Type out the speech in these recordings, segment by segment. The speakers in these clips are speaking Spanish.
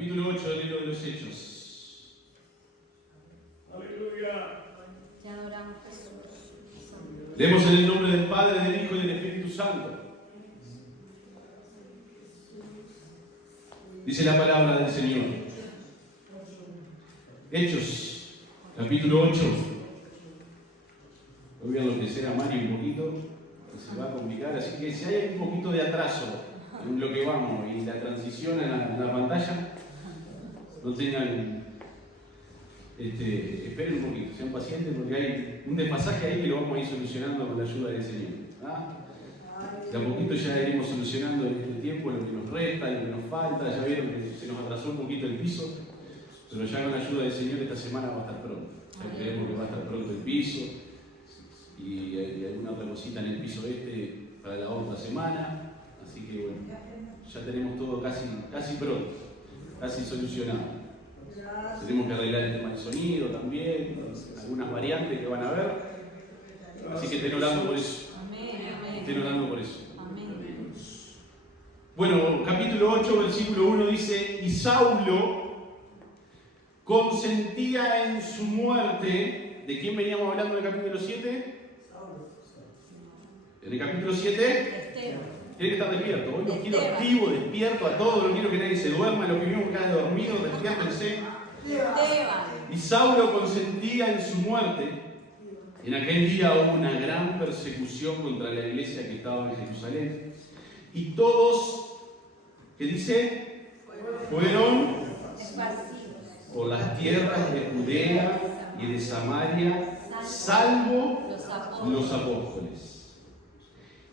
Capítulo 8 del libro de los Hechos. Aleluya. Te adoramos, Jesús. Leemos en el nombre del Padre, del Hijo y del Espíritu Santo. Dice la palabra del Señor. Hechos, capítulo 8. Voy a lo que sea Mario un poquito, que se va a complicar, así que si hay un poquito de atraso en lo que vamos y la transición en la pantalla, no tengan, esperen un poquito, sean pacientes porque hay un despasaje ahí que lo vamos a ir solucionando con la ayuda del Señor. ¿Ah? De a poquito ya iremos solucionando en este tiempo lo que nos resta, lo que nos falta. Ya vieron que se nos atrasó un poquito el piso, pero ya con la ayuda del Señor esta semana va a estar pronto. Ya creemos que va a estar pronto el piso y alguna otra cosita en el piso para la otra semana. Así que bueno, ya tenemos todo casi pronto, casi solucionado. Tenemos que arreglar el tema del sonido también, algunas variantes que van a haber. Así que estén orando por eso. Estén orando por eso. Bueno, capítulo 8, versículo 1 dice: y Saulo consentía en su muerte. ¿De quién veníamos hablando en el capítulo 7? En el capítulo 7, tiene que estar despierto. Hoy los quiero activo, despierto a todos, no quiero que nadie se duerma, los que vivimos acá dormidos, despiértense. Y Saulo consentía en su muerte. En aquel día hubo una gran persecución contra la iglesia que estaba en Jerusalén. Y todos, ¿qué dice? Fueron por las tierras de Judea y de Samaria, salvo los apóstoles.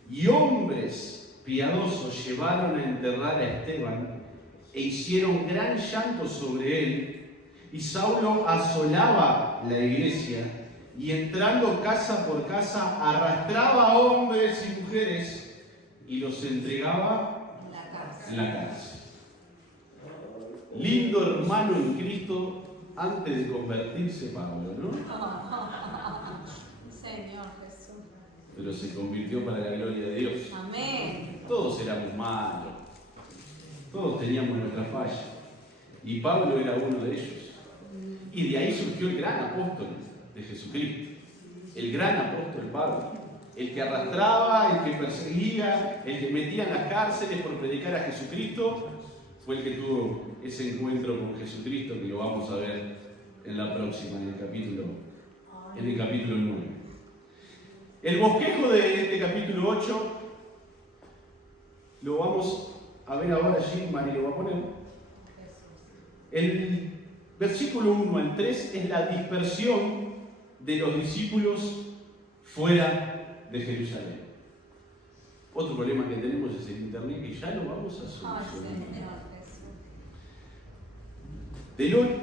Y hombres piadosos llevaron a enterrar a Esteban e hicieron gran llanto sobre él. Y Saulo asolaba la iglesia y entrando casa por casa arrastraba a hombres y mujeres y los entregaba en la cárcel. Lindo hermano en Cristo antes de convertirse Pablo, ¿no? Señor Jesús. Pero se convirtió para la gloria de Dios. Amén. Todos éramos malos, todos teníamos nuestra falla y Pablo era uno de ellos. Y de ahí surgió el gran apóstol de Jesucristo, el gran apóstol Pablo, el que arrastraba, el que perseguía, el que metía en las cárceles por predicar a Jesucristo, fue el que tuvo ese encuentro con Jesucristo que lo vamos a ver en la próxima, en el capítulo 9. El bosquejo de este capítulo 8 lo vamos a ver ahora allí, Mari lo va a poner. El versículo 1 al 3 es la dispersión de los discípulos fuera de Jerusalén. Otro problema que tenemos es el internet, que ya lo vamos a solucionar.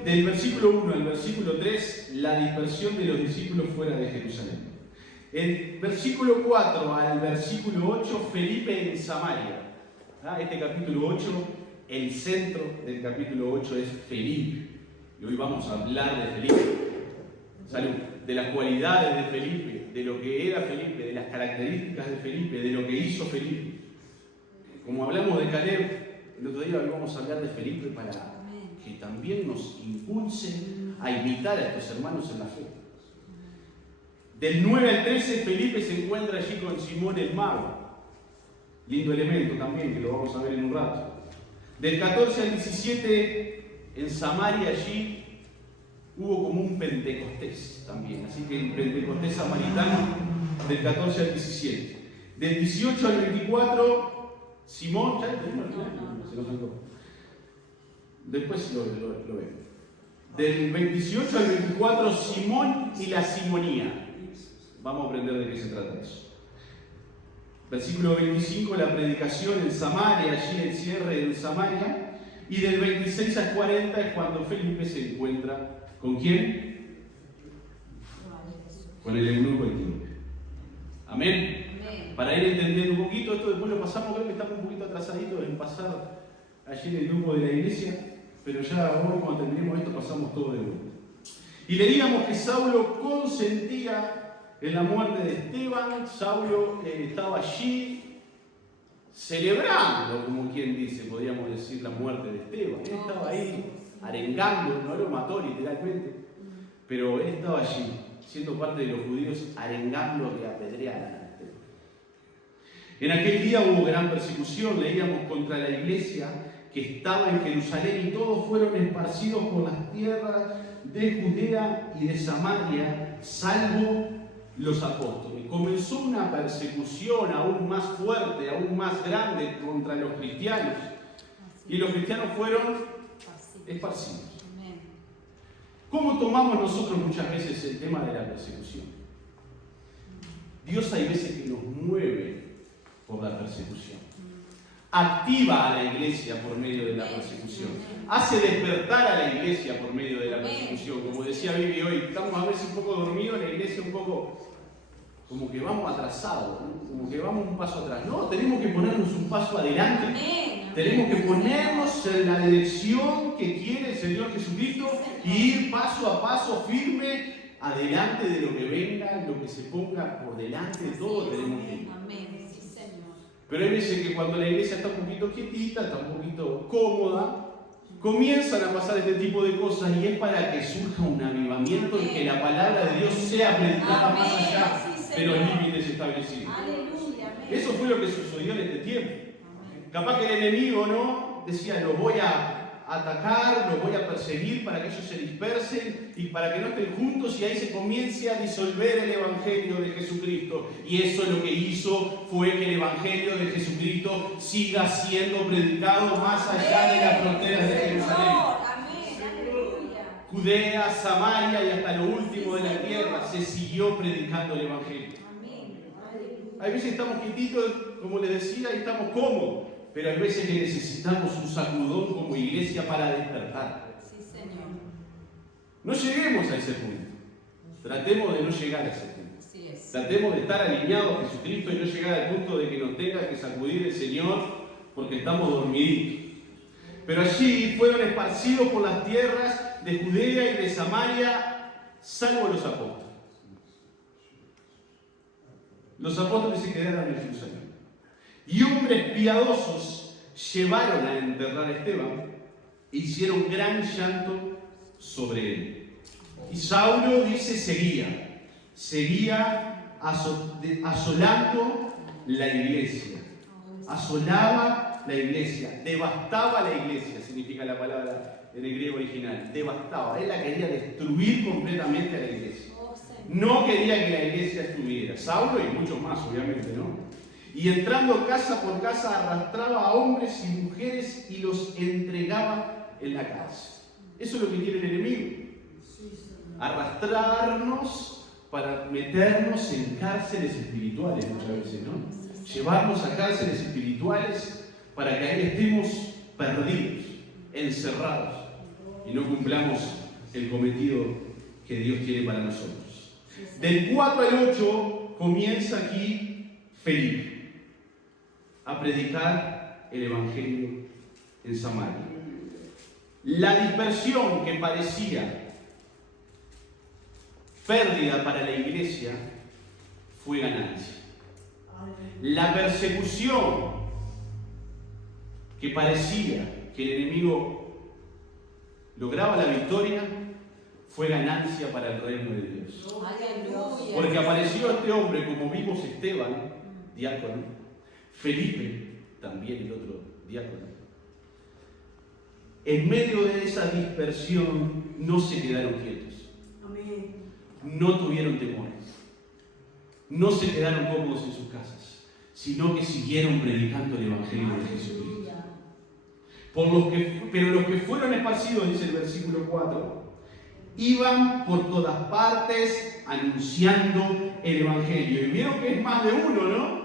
Del versículo 1 al versículo 3, la dispersión de los discípulos fuera de Jerusalén. El versículo 4 al versículo 8, Felipe en Samaria. Este capítulo 8, el centro del capítulo 8 es Felipe. Y hoy vamos a hablar de Felipe. Salud. De las cualidades de Felipe, de lo que era Felipe, de las características de Felipe, de lo que hizo Felipe. Como hablamos de Caleb, el otro día vamos a hablar de Felipe para que también nos impulse a imitar a estos hermanos en la fe. Del 9 al 13, Felipe se encuentra allí con Simón el mago. Lindo elemento también, que lo vamos a ver en un rato. Del 14 al 17, en Samaria allí hubo como un Pentecostés también. Así que el Pentecostés samaritano del 14 al 17. Del 18 al 24, Simón, ¿ya lo tenemos al final? Se nos saltó. Después lo vemos. Del 28 al 24, Simón y la simonía. Vamos a aprender de qué se trata eso. Versículo 25, la predicación en Samaria, allí el cierre en Samaria. Y del 26 al 40 es cuando Felipe se encuentra, ¿con quién? Con el eunuco etíope. Amén. Para ir entendiendo un poquito, esto después lo pasamos, creo que estamos un poquito atrasaditos en pasar allí en el grupo de la iglesia, pero ya hoy cuando terminemos esto pasamos todo de vuelta. Y le digamos que Saulo consentía en la muerte de Esteban. Saulo estaba allí celebrando, como quien dice, podríamos decir, la muerte de Esteban. Él estaba ahí arengando, no lo mató literalmente, pero él estaba allí, siendo parte de los judíos, arengando que apedrearan a Esteban. En aquel día hubo gran persecución, leíamos, contra la iglesia que estaba en Jerusalén, y todos fueron esparcidos por las tierras de Judea y de Samaria, salvo los apóstoles. Comenzó una persecución aún más fuerte, aún más grande contra los cristianos, y los cristianos fueron esparcidos. ¿Cómo tomamos nosotros muchas veces el tema de la persecución? Dios hay veces que nos mueve por la persecución. Activa a la iglesia por medio de la persecución. Hace despertar a la iglesia por medio de la persecución. Como decía Vivi hoy, estamos a veces un poco dormidos, la iglesia un poco como que vamos atrasados, ¿no? Como que vamos un paso atrás. No, tenemos que ponernos un paso adelante. Tenemos que ponernos en la dirección que quiere el Señor Jesucristo y ir paso a paso firme adelante de lo que venga, lo que se ponga por delante, todo tenemos que ir. Pero hay veces que cuando la iglesia está un poquito quietita, está un poquito cómoda, comienzan a pasar este tipo de cosas, y es para que surja un avivamiento y que la palabra de Dios sea predicada más allá de los límites establecidos. Eso fue lo que sucedió en este tiempo. Capaz que el enemigo, ¿no?, decía: los voy a atacar, los voy a perseguir para que ellos se dispersen y para que no estén juntos, y ahí se comience a disolver el Evangelio de Jesucristo. Y eso lo que hizo fue que el Evangelio de Jesucristo siga siendo predicado más allá de las fronteras de Jerusalén. Judea, Samaria y hasta lo último de la tierra se siguió predicando el Evangelio. Hay veces estamos quietitos, como les decía, y estamos cómodos. Pero hay veces que necesitamos un sacudón como iglesia para despertar. Sí, Señor. No lleguemos a ese punto. Tratemos de no llegar a ese punto. Así es. Tratemos de estar alineados a Jesucristo y no llegar al punto de que nos tenga que sacudir el Señor porque estamos dormiditos. Pero allí fueron esparcidos por las tierras de Judea y de Samaria, salvo los apóstoles. Los apóstoles se quedaron en Jerusalén. Y hombres piadosos llevaron a enterrar a Esteban e hicieron gran llanto sobre él. Y Saulo, dice, seguía asolando la iglesia. Asolaba la iglesia, devastaba la iglesia, significa la palabra en el griego original. Devastaba, él la quería destruir completamente a la iglesia. No quería que la iglesia estuviera. Saulo y muchos más, obviamente, ¿no? Y entrando casa por casa arrastraba a hombres y mujeres y los entregaba en la cárcel. Eso es lo que quiere el enemigo. Arrastrarnos para meternos en cárceles espirituales muchas veces, ¿no? Llevarnos a cárceles espirituales para que ahí estemos perdidos, encerrados y no cumplamos el cometido que Dios tiene para nosotros. Del 4 al 8 comienza aquí Felipe a predicar el Evangelio en Samaria. La dispersión que parecía pérdida para la iglesia fue ganancia. La persecución que parecía que el enemigo lograba la victoria fue ganancia para el reino de Dios. Aleluya. Porque apareció este hombre, como vimos Esteban, diácono, Felipe, también el otro diácono. En medio de esa dispersión no se quedaron quietos. No tuvieron temores. No se quedaron cómodos en sus casas, sino que siguieron predicando el Evangelio de Jesucristo. Pero los que fueron esparcidos, dice el versículo 4, iban por todas partes anunciando el Evangelio. Y vieron que es más de uno, ¿no?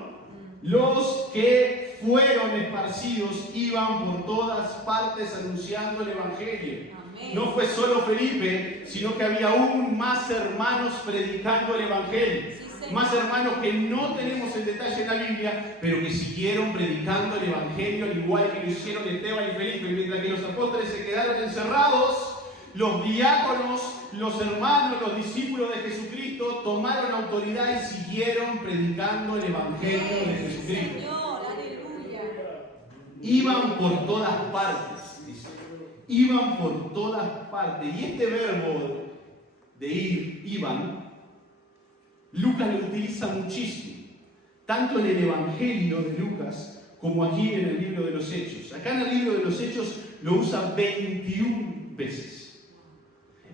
Los que fueron esparcidos iban por todas partes anunciando el Evangelio. Amén. No fue solo Felipe, sino que había aún más hermanos predicando el Evangelio. Sí, Más hermanos que no tenemos el detalle en la Biblia, pero que siguieron predicando el Evangelio al igual que lo hicieron Esteban y Felipe. Mientras que los apóstoles se quedaron encerrados, los diáconos, los hermanos, los discípulos de Jesucristo tomaron autoridad y siguieron predicando el Evangelio de Jesucristo. Señor, aleluya. Iban por todas partes, dice. Iban por todas partes. Y este verbo de ir, iban, Lucas lo utiliza muchísimo. Tanto en el Evangelio de Lucas como aquí en el libro de los Hechos. Acá en el libro de los Hechos lo usa 21 veces.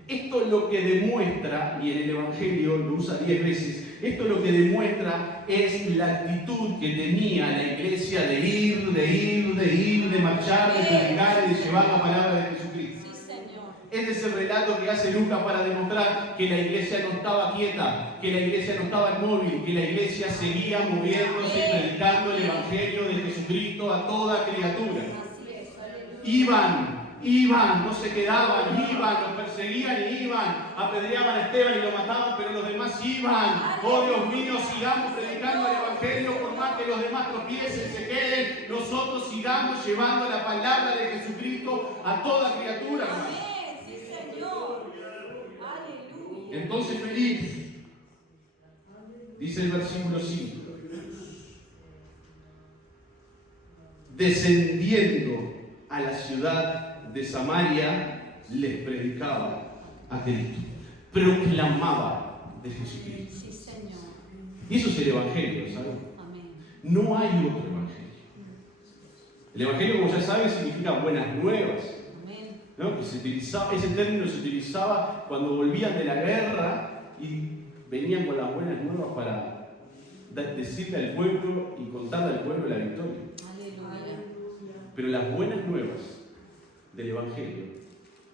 Esto es lo que demuestra, y en el Evangelio lo usa 10 veces, esto lo que demuestra es la actitud que tenía la iglesia de ir, de marchar, de predicar y de llevar la palabra de Jesucristo. Sí, Señor. Este es el relato que hace Lucas para demostrar que la iglesia no estaba quieta, que la iglesia no estaba inmóvil, que la iglesia seguía moviéndose y predicando el Evangelio de Jesucristo a toda criatura. Así es, aleluya. Iban, no se quedaban, iban, los perseguían y iban, apedreaban a Esteban y lo mataban, pero los demás iban. Oh Dios mío, sigamos predicando el Evangelio por más que los demás tropiecen, se queden, nosotros sigamos llevando la palabra de Jesucristo a toda criatura. Amén, sí, Señor. Aleluya. Entonces Felipe, dice el versículo 5, descendiendo a la ciudad de Samaria, les predicaba a Cristo, proclamaba de Jesucristo. Sí, Señor. Y eso es el Evangelio, ¿saben? Amén. No hay otro Evangelio. El Evangelio, como ya saben, significa buenas nuevas, Amén. ¿no? Que se utilizaba, ese término se utilizaba cuando volvían de la guerra y venían con las buenas nuevas para decirle al pueblo y contarle al pueblo la victoria. Aleluya. Pero las buenas nuevas del Evangelio,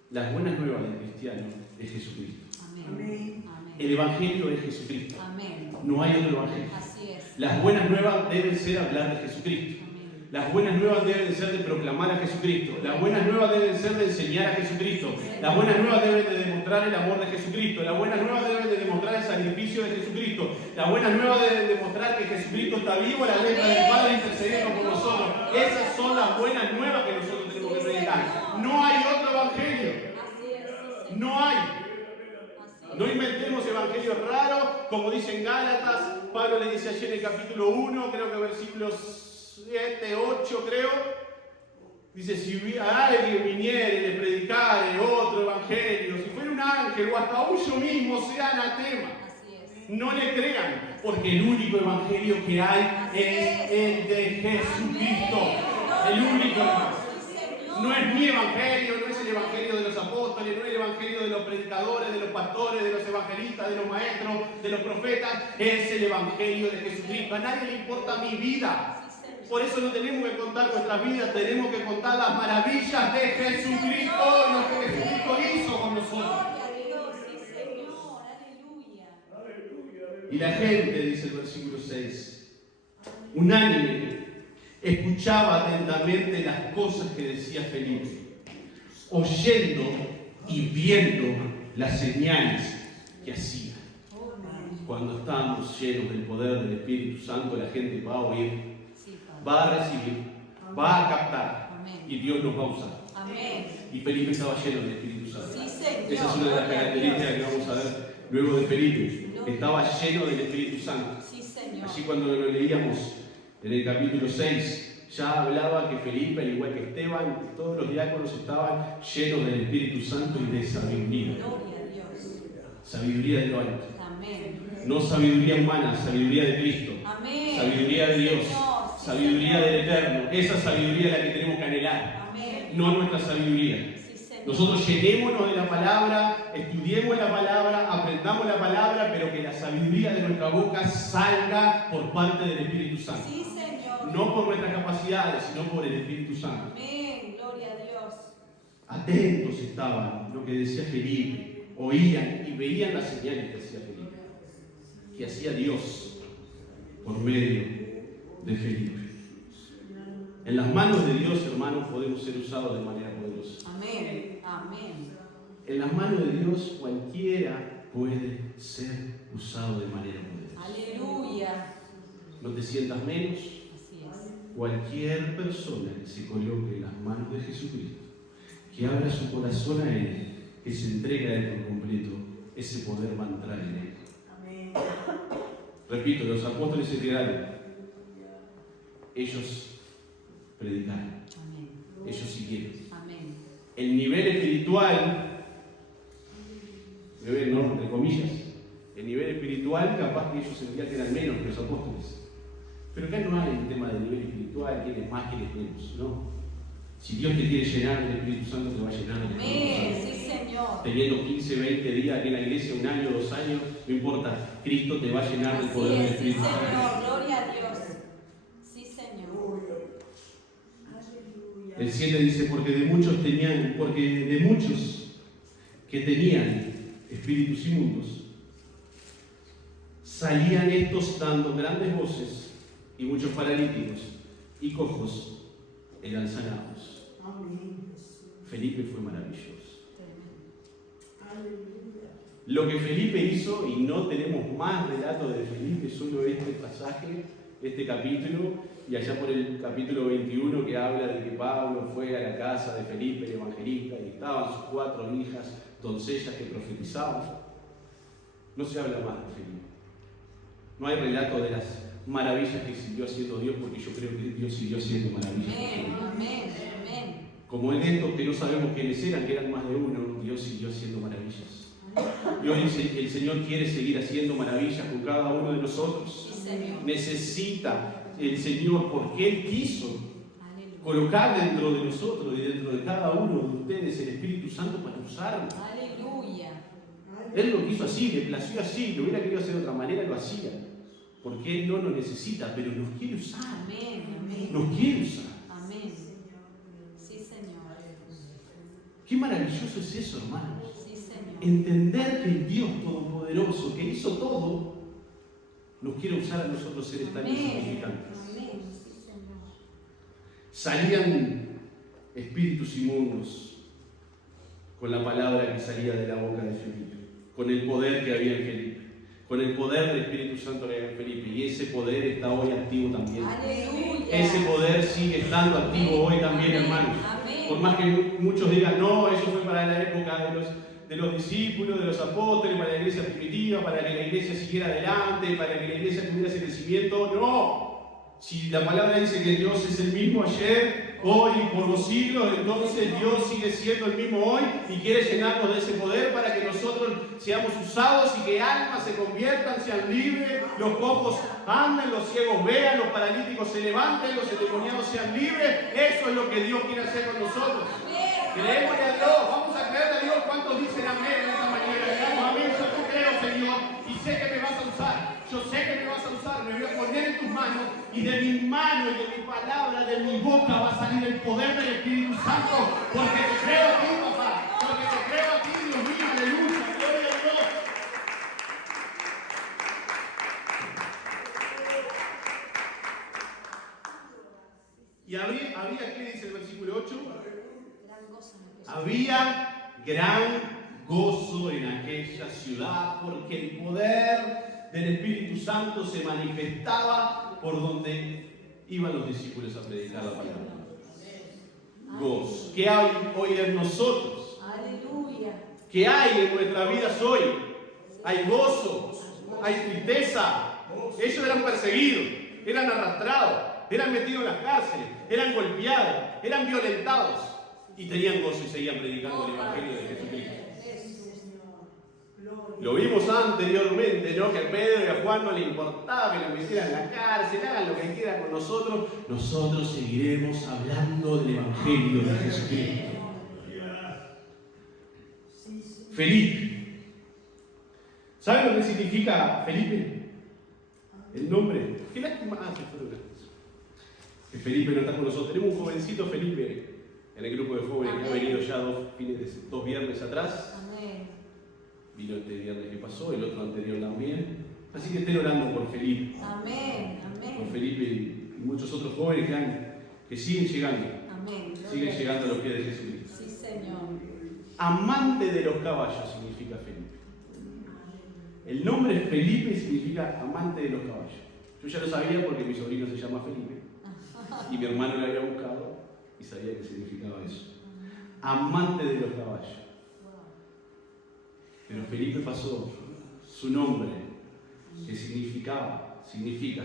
las buenas nuevas del cristiano es Jesucristo. Amén. El Evangelio es Jesucristo. Amén. No hay otro Evangelio. Así es. Las buenas nuevas deben ser hablar de Jesucristo. Amén. Las buenas nuevas deben ser de proclamar a Jesucristo. Las buenas nuevas deben ser de enseñar a Jesucristo. Las buenas nuevas deben de demostrar el amor de Jesucristo. Las buenas nuevas deben de demostrar el sacrificio de Jesucristo. Las buenas nuevas deben demostrar que Jesucristo está vivo, la letra del Padre intercediendo por nosotros. Esas son las buenas nuevas que nosotros tenemos que predicar. No hay otro evangelio. Así es, sí, Señor. No hay. Así No es. inventemos evangelios raros, como dicen Gálatas. Pablo le dice ayer en el capítulo 1, creo que versículos 7, 8, creo. Dice, si alguien viniera y le predicare otro evangelio, si fuera un ángel o hasta aún yo mismo, sea anatema. Así es. No le crean, porque el único evangelio que hay es el de Jesucristo. El único evangelio. No es mi evangelio, no es el evangelio de los apóstoles, no es el evangelio de los predicadores, de los pastores, de los evangelistas, de los maestros, de los profetas. Es el evangelio de Jesucristo. A nadie le importa mi vida. Por eso no tenemos que contar nuestras vidas, tenemos que contar las maravillas de Jesucristo, lo que Jesucristo hizo con nosotros. Gloria a Dios, sí, Señor. Aleluya. Y la gente, dice el versículo 6, unánime, escuchaba atentamente las cosas que decía Felipe, oyendo y viendo las señales que hacía. Cuando estamos llenos del poder del Espíritu Santo, la gente va a oír, Sí, Padre. va a recibir, va a captar Amén. y Dios nos va a usar. Amén. Y Felipe estaba lleno del Espíritu Santo. Sí, Señor. Esa es una de las características que vamos a ver luego de Felipe. Estaba lleno del Espíritu Santo. Sí, Señor. Allí cuando lo leíamos en el capítulo 6, ya hablaba que Felipe, al igual que Esteban, todos los diáconos estaban llenos del Espíritu Santo y de sabiduría. Gloria a Dios. Sabiduría de lo alto. Amén. No sabiduría humana, sabiduría de Cristo. Amén. Sabiduría de Dios. Señor. Sí, Sabiduría Señor. del Eterno. Esa sabiduría es la que tenemos que anhelar. Amén. No nuestra sabiduría. Sí, Señor. Nosotros llenémonos de la palabra, estudiemos la palabra, aprendamos la palabra, pero que la sabiduría de nuestra boca salga por parte del Espíritu Santo. Sí, Señor. No por nuestras capacidades, sino por el Espíritu Santo. Amén. Gloria a Dios. Atentos estaban lo que decía Felipe, oían y veían las señales que hacía Felipe, que hacía Dios por medio de Felipe. En las manos de Dios, hermanos, podemos ser usados de manera poderosa. Amén. Amén. En las manos de Dios cualquiera puede ser usado de manera poderosa. Aleluya. No te sientas menos. Así es. Cualquier persona que se coloque en las manos de Jesucristo, que abra su corazón a Él, que se entregue a Él por completo, ese poder va a entrar en Él. Amén. Repito, los apóstoles se quedaron. Ellos predicaron. Amén. Ellos siguieron. Amén. El nivel espiritual, ¿no? Entre comillas, el nivel espiritual capaz que ellos sentían que eran menos que los apóstoles. Pero acá no hay un tema de nivel espiritual, quién es más, quién es menos, ¿no? Si Dios te quiere llenar del Espíritu Santo, te va a llenar del Espíritu Santo. Amén. Sí, Señor. Teniendo 15, 20 días aquí en la iglesia, un año, 2 años, no importa, Cristo te va a llenar del poder del Sí, Espíritu Santo. Señor. Gloria a Dios. Sí, Señor. El 7 dice, porque de muchos que tenían espíritus inmundos, salían estos dando grandes voces, y muchos paralíticos y cojos eran sanados. Felipe fue maravilloso. Lo que Felipe hizo, y no tenemos más relatos de Felipe, solo este pasaje, este capítulo, y allá por el capítulo 21 que habla de que Pablo fue a la casa de Felipe, el evangelista, y estaban sus 4 hijas, doncellas que profetizaban. No se habla más de Felipe. No hay relato de las maravillas que siguió haciendo Dios, porque yo creo que Dios siguió haciendo maravillas. Amén. Amén. Amén. Como en estos que no sabemos quiénes eran, que eran más de uno, Dios siguió haciendo maravillas. Y hoy el Señor quiere seguir haciendo maravillas con cada uno de nosotros. Sí, Señor. Necesita el Señor, porque Él quiso Aleluya. colocar dentro de nosotros y dentro de cada uno de ustedes el Espíritu Santo para usarlo. Aleluya. Él lo quiso así, le plació así, lo hubiera querido hacer de otra manera, lo hacía. Porque Él no lo necesita, pero nos quiere usar. Amén. Amén. Nos quiere usar. Amén. Sí, Señor. Qué maravilloso es eso, hermanos. Sí, Señor. Entender que el Dios Todopoderoso, que hizo todo, nos quiere usar a nosotros seres tan insignificantes. Amén. Sí, Señor. Salían espíritus inmundos con la palabra que salía de la boca de Felipe, con el poder que había en Felipe, con el poder del Espíritu Santo que había en Felipe, y ese poder está hoy activo también. Aleluya. Ese poder sigue estando activo hoy también, hermanos. Amén. Por más que muchos digan, no, eso fue para la época de los discípulos, de los apóstoles, para la iglesia primitiva, para que la iglesia siguiera adelante, para que la iglesia tuviera ese crecimiento. No, si la palabra dice que Dios es el mismo ayer, hoy y por los siglos, entonces Dios sigue siendo el mismo hoy y quiere llenarnos de ese poder para que nosotros seamos usados y que almas se conviertan, sean libres, los cojos anden, los ciegos vean, los paralíticos se levanten, los endemoniados sean libres. Eso es lo que Dios quiere hacer con nosotros. Creémosle a Dios, vamos a creerle a Dios. ¿Cuántos dicen amén en esta mañana? Digamos amén, yo te creo, Señor, y sé que me vas a usar. Yo sé que me vas a usar, me voy a poner en tus manos, y de mi mano y de mi palabra, de mi boca va a salir el poder del Espíritu Santo, porque te creo a ti, papá, porque te creo a ti, Dios mío, aleluya, gloria a Dios. Y había, ¿qué dice el versículo 8? Había gran gozo en aquella ciudad, porque el poder del Espíritu Santo se manifestaba por donde iban los discípulos a predicar la palabra. Gozo. ¿Qué hay hoy en nosotros? Aleluya. ¿Qué hay en nuestras vidas hoy? Hay gozo, hay tristeza. Ellos eran perseguidos, eran arrastrados, eran metidos en las cárceles, eran golpeados, eran violentados, y tenían gozo y seguían predicando el Evangelio de Jesucristo. Lo vimos anteriormente, ¿no? Que a Pedro y a Juan no le importaba que lo metieran en la cárcel, hagan lo que quieran con nosotros. Nosotros seguiremos hablando del Evangelio de Jesucristo. Felipe. ¿Saben lo que significa Felipe? El nombre. Qué lástima. Se fueron las cosas. Que Felipe no está con nosotros. Tenemos un jovencito Felipe en el grupo de jóvenes que ha venido ya dos viernes atrás. Amén. Vino este viernes que pasó, el otro anterior también. Así que estén orando por Felipe. Amén. Amén. Por Felipe y muchos otros jóvenes que siguen llegando. Amén. Siguen llegando a los pies de Jesucristo. Sí, Señor. Amante de los caballos significa Felipe. El nombre Felipe significa amante de los caballos. Yo ya lo sabía porque mi sobrino se llama Felipe. Y mi hermano lo había buscado y sabía que significaba eso. Amante de los caballos. Pero Felipe pasó su nombre, que significa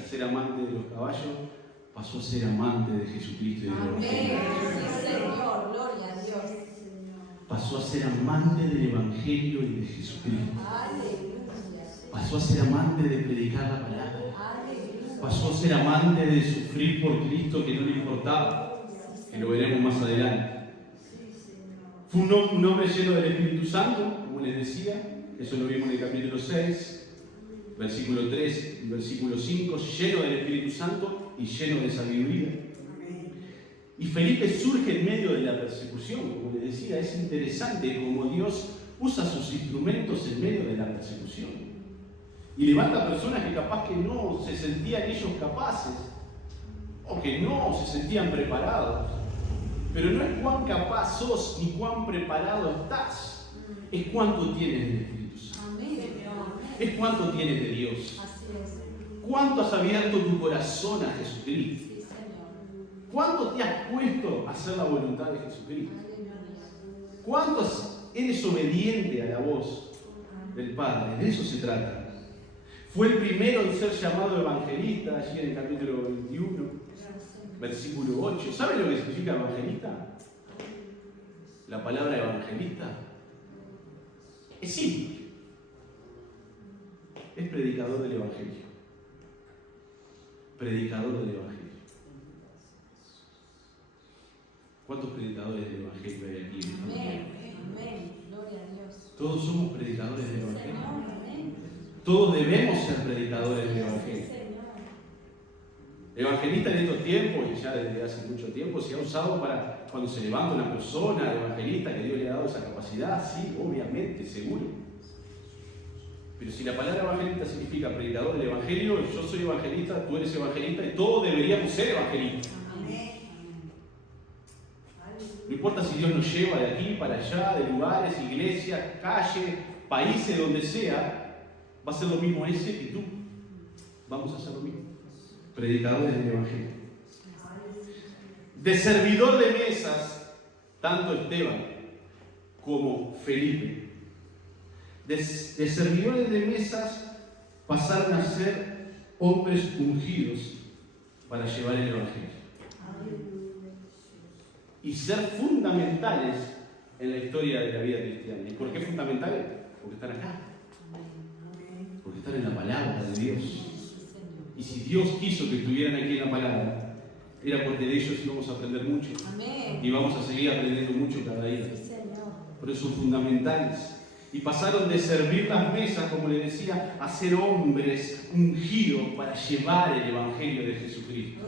ser amante de los caballos, pasó a ser amante de Jesucristo y del Evangelio. Sí, Señor, gloria a Dios. Pasó a ser amante del Evangelio y de Jesucristo. Aleluya. Pasó a ser amante de predicar la palabra. Aleluya. Pasó a ser amante de sufrir por Cristo, que no le importaba, que lo veremos más adelante. Fue un hombre lleno del Espíritu Santo, como les decía, eso lo vimos en el capítulo 6, versículo 3 y versículo 5, lleno del Espíritu Santo y lleno de sabiduría. Y Felipe surge en medio de la persecución, como les decía, es interesante cómo Dios usa sus instrumentos en medio de la persecución. Y levanta personas que capaz que no se sentían ellos capaces, o que no se sentían preparados. Pero no es cuán capaz sos ni cuán preparado estás, es cuánto tienes del Espíritu Santo. Es cuánto tienes de Dios. Cuánto has abierto tu corazón a Jesucristo. ¿Cuánto te has puesto a hacer la voluntad de Jesucristo? ¿Cuánto eres obediente a la voz del Padre? De eso se trata. Fue el primero en ser llamado evangelista, allí en el capítulo 21, versículo 8. ¿Saben lo que significa evangelista? La palabra evangelista es simple. Es predicador del Evangelio. Predicador del Evangelio. ¿Cuántos predicadores del Evangelio hay aquí? Amén. Gloria a Dios. Todos somos predicadores del Evangelio. Amén. Todos debemos ser predicadores del Evangelio. Evangelista en estos tiempos, y ya desde hace mucho tiempo, se ha usado para cuando se levanta una persona, evangelista, que Dios le ha dado esa capacidad, sí, obviamente, seguro. Pero si la palabra evangelista significa predicador del Evangelio, yo soy evangelista, tú eres evangelista y todos deberíamos ser evangelistas. No importa si Dios nos lleva de aquí para allá, de lugares, iglesias, calles, países, donde sea, va a ser lo mismo ese que tú. Vamos a hacer lo mismo. Predicadores del Evangelio. De servidor de mesas, tanto Esteban como Felipe. De servidores de mesas pasaron a ser hombres ungidos para llevar el Evangelio. Y ser fundamentales en la historia de la vida cristiana. ¿Y por qué fundamentales? Porque están acá. Porque están en la palabra de Dios. Y si Dios quiso que estuvieran aquí en la palabra, era porque de ellos íbamos a aprender mucho. Y vamos a seguir aprendiendo mucho cada día. Por eso son fundamentales. Y pasaron de servir las mesas, como les decía, a ser hombres ungidos para llevar el Evangelio de Jesucristo.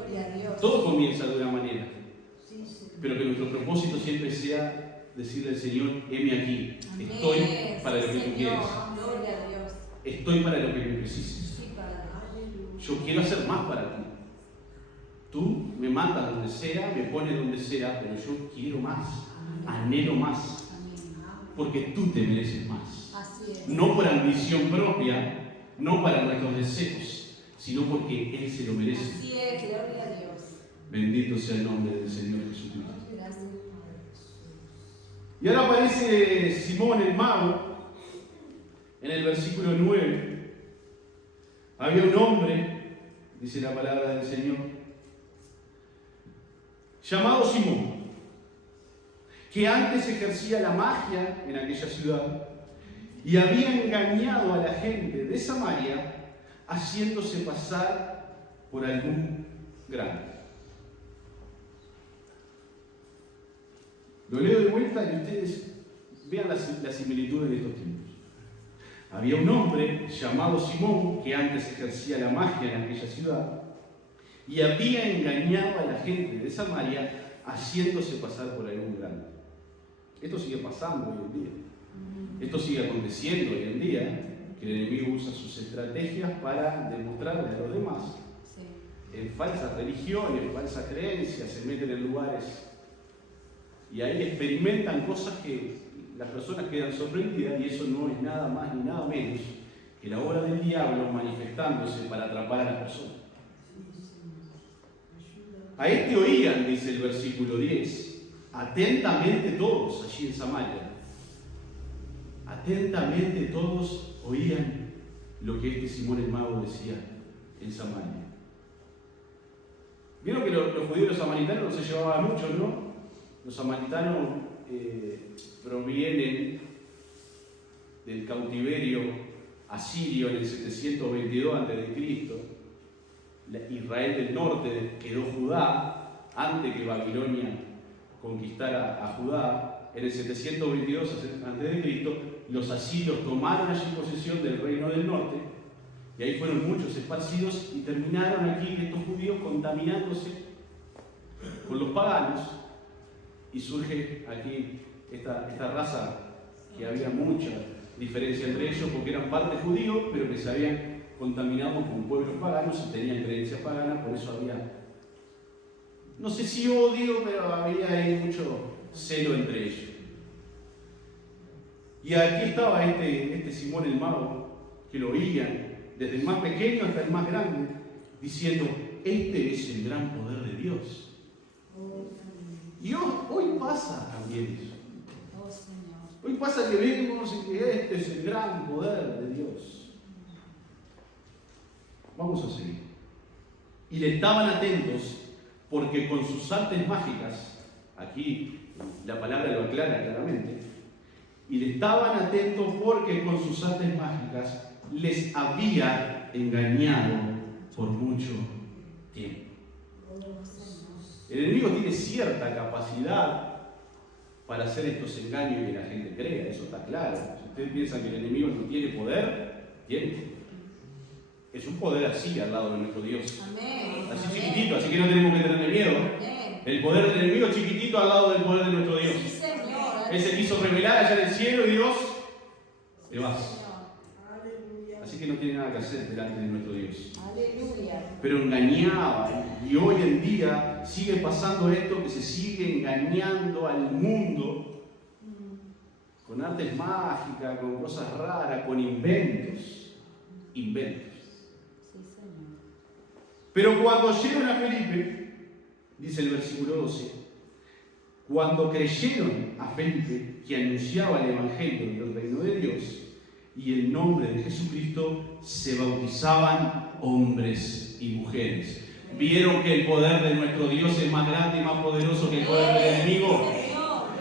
Todo comienza de una manera. Pero que nuestro propósito siempre sea decirle al Señor, heme aquí, estoy para lo que tú quieres. Estoy para lo que me precises. Yo quiero hacer más para ti. Tú me mandas donde sea, me pones donde sea, pero yo quiero más, anhelo más, porque tú te mereces más. No por ambición propia, no para nuestros deseos, sino porque Él se lo merece. Así es, gloria a Dios. Bendito sea el nombre del Señor Jesucristo. Y ahora aparece Simón el mago en el versículo 9. Había un hombre, dice la palabra del Señor, llamado Simón, que antes ejercía la magia en aquella ciudad y había engañado a la gente de Samaria haciéndose pasar por algún grande. Lo leo de vuelta y ustedes vean las similitudes de estos tiempos. Había un hombre llamado Simón que antes ejercía la magia en aquella ciudad y había engañado a la gente de Samaria haciéndose pasar por algún grande. Esto sigue pasando hoy en día. Esto sigue aconteciendo hoy en día, que el enemigo usa sus estrategias para demostrarle a los demás en falsas religiones, falsas creencias, se meten en lugares y ahí experimentan cosas que las personas quedan sorprendidas, y eso no es nada más ni nada menos que la obra del diablo manifestándose para atrapar a las personas. A este oían, dice el versículo 10, atentamente todos allí en Samaria. Atentamente todos oían lo que este Simón el mago decía en Samaria. Vieron que los judíos y los samaritanos no se llevaban mucho, ¿no? Los samaritanos provienen del cautiverio asirio en el 722 a.C. Israel del norte quedó Judá antes que Babilonia conquistara a Judá. En el 722 a.C. los asirios tomaron allí posesión del reino del norte y ahí fueron muchos esparcidos y terminaron aquí estos judíos contaminándose con los paganos y surge aquí esta raza que había mucha diferencia entre ellos porque eran parte judíos pero que se habían contaminado con pueblos paganos y tenían creencias paganas, por eso había, no sé si odio, pero había ahí mucho celo entre ellos. Y aquí estaba este Simón el Mago, que lo oían desde el más pequeño hasta el más grande, diciendo, este es el gran poder de Dios. Y hoy pasa también eso. Hoy pasa que vemos que este es el gran poder de Dios. Vamos a seguir. Y le estaban atentos porque con sus artes mágicas, aquí la palabra lo aclara claramente, y le estaban atentos porque con sus artes mágicas les había engañado por mucho tiempo. El enemigo tiene cierta capacidad para hacer estos engaños y que la gente crea, eso está claro. Si ustedes piensan que el enemigo no tiene poder, tiene. Es un poder así al lado de nuestro Dios. Amén. Así chiquitito, así que no tenemos que tenerle miedo. Amén. El poder del enemigo es chiquitito al lado del poder de nuestro Dios. Sí, Señor. Él se quiso revelar allá en el cielo y Dios, te vas. Señor. Así que no tiene nada que hacer delante de nuestro Dios. Aleluya. Pero engañaba, y hoy en día sigue pasando esto, que se sigue engañando al mundo con artes mágicas, con cosas raras, con inventos. Sí, Señor. Pero cuando llegaron a Felipe, dice el versículo 12, cuando creyeron a Felipe que anunciaba el evangelio del reino de Dios y el nombre de Jesucristo, se bautizaban hombres y mujeres. Vieron que el poder de nuestro Dios es más grande y más poderoso que el poder del enemigo.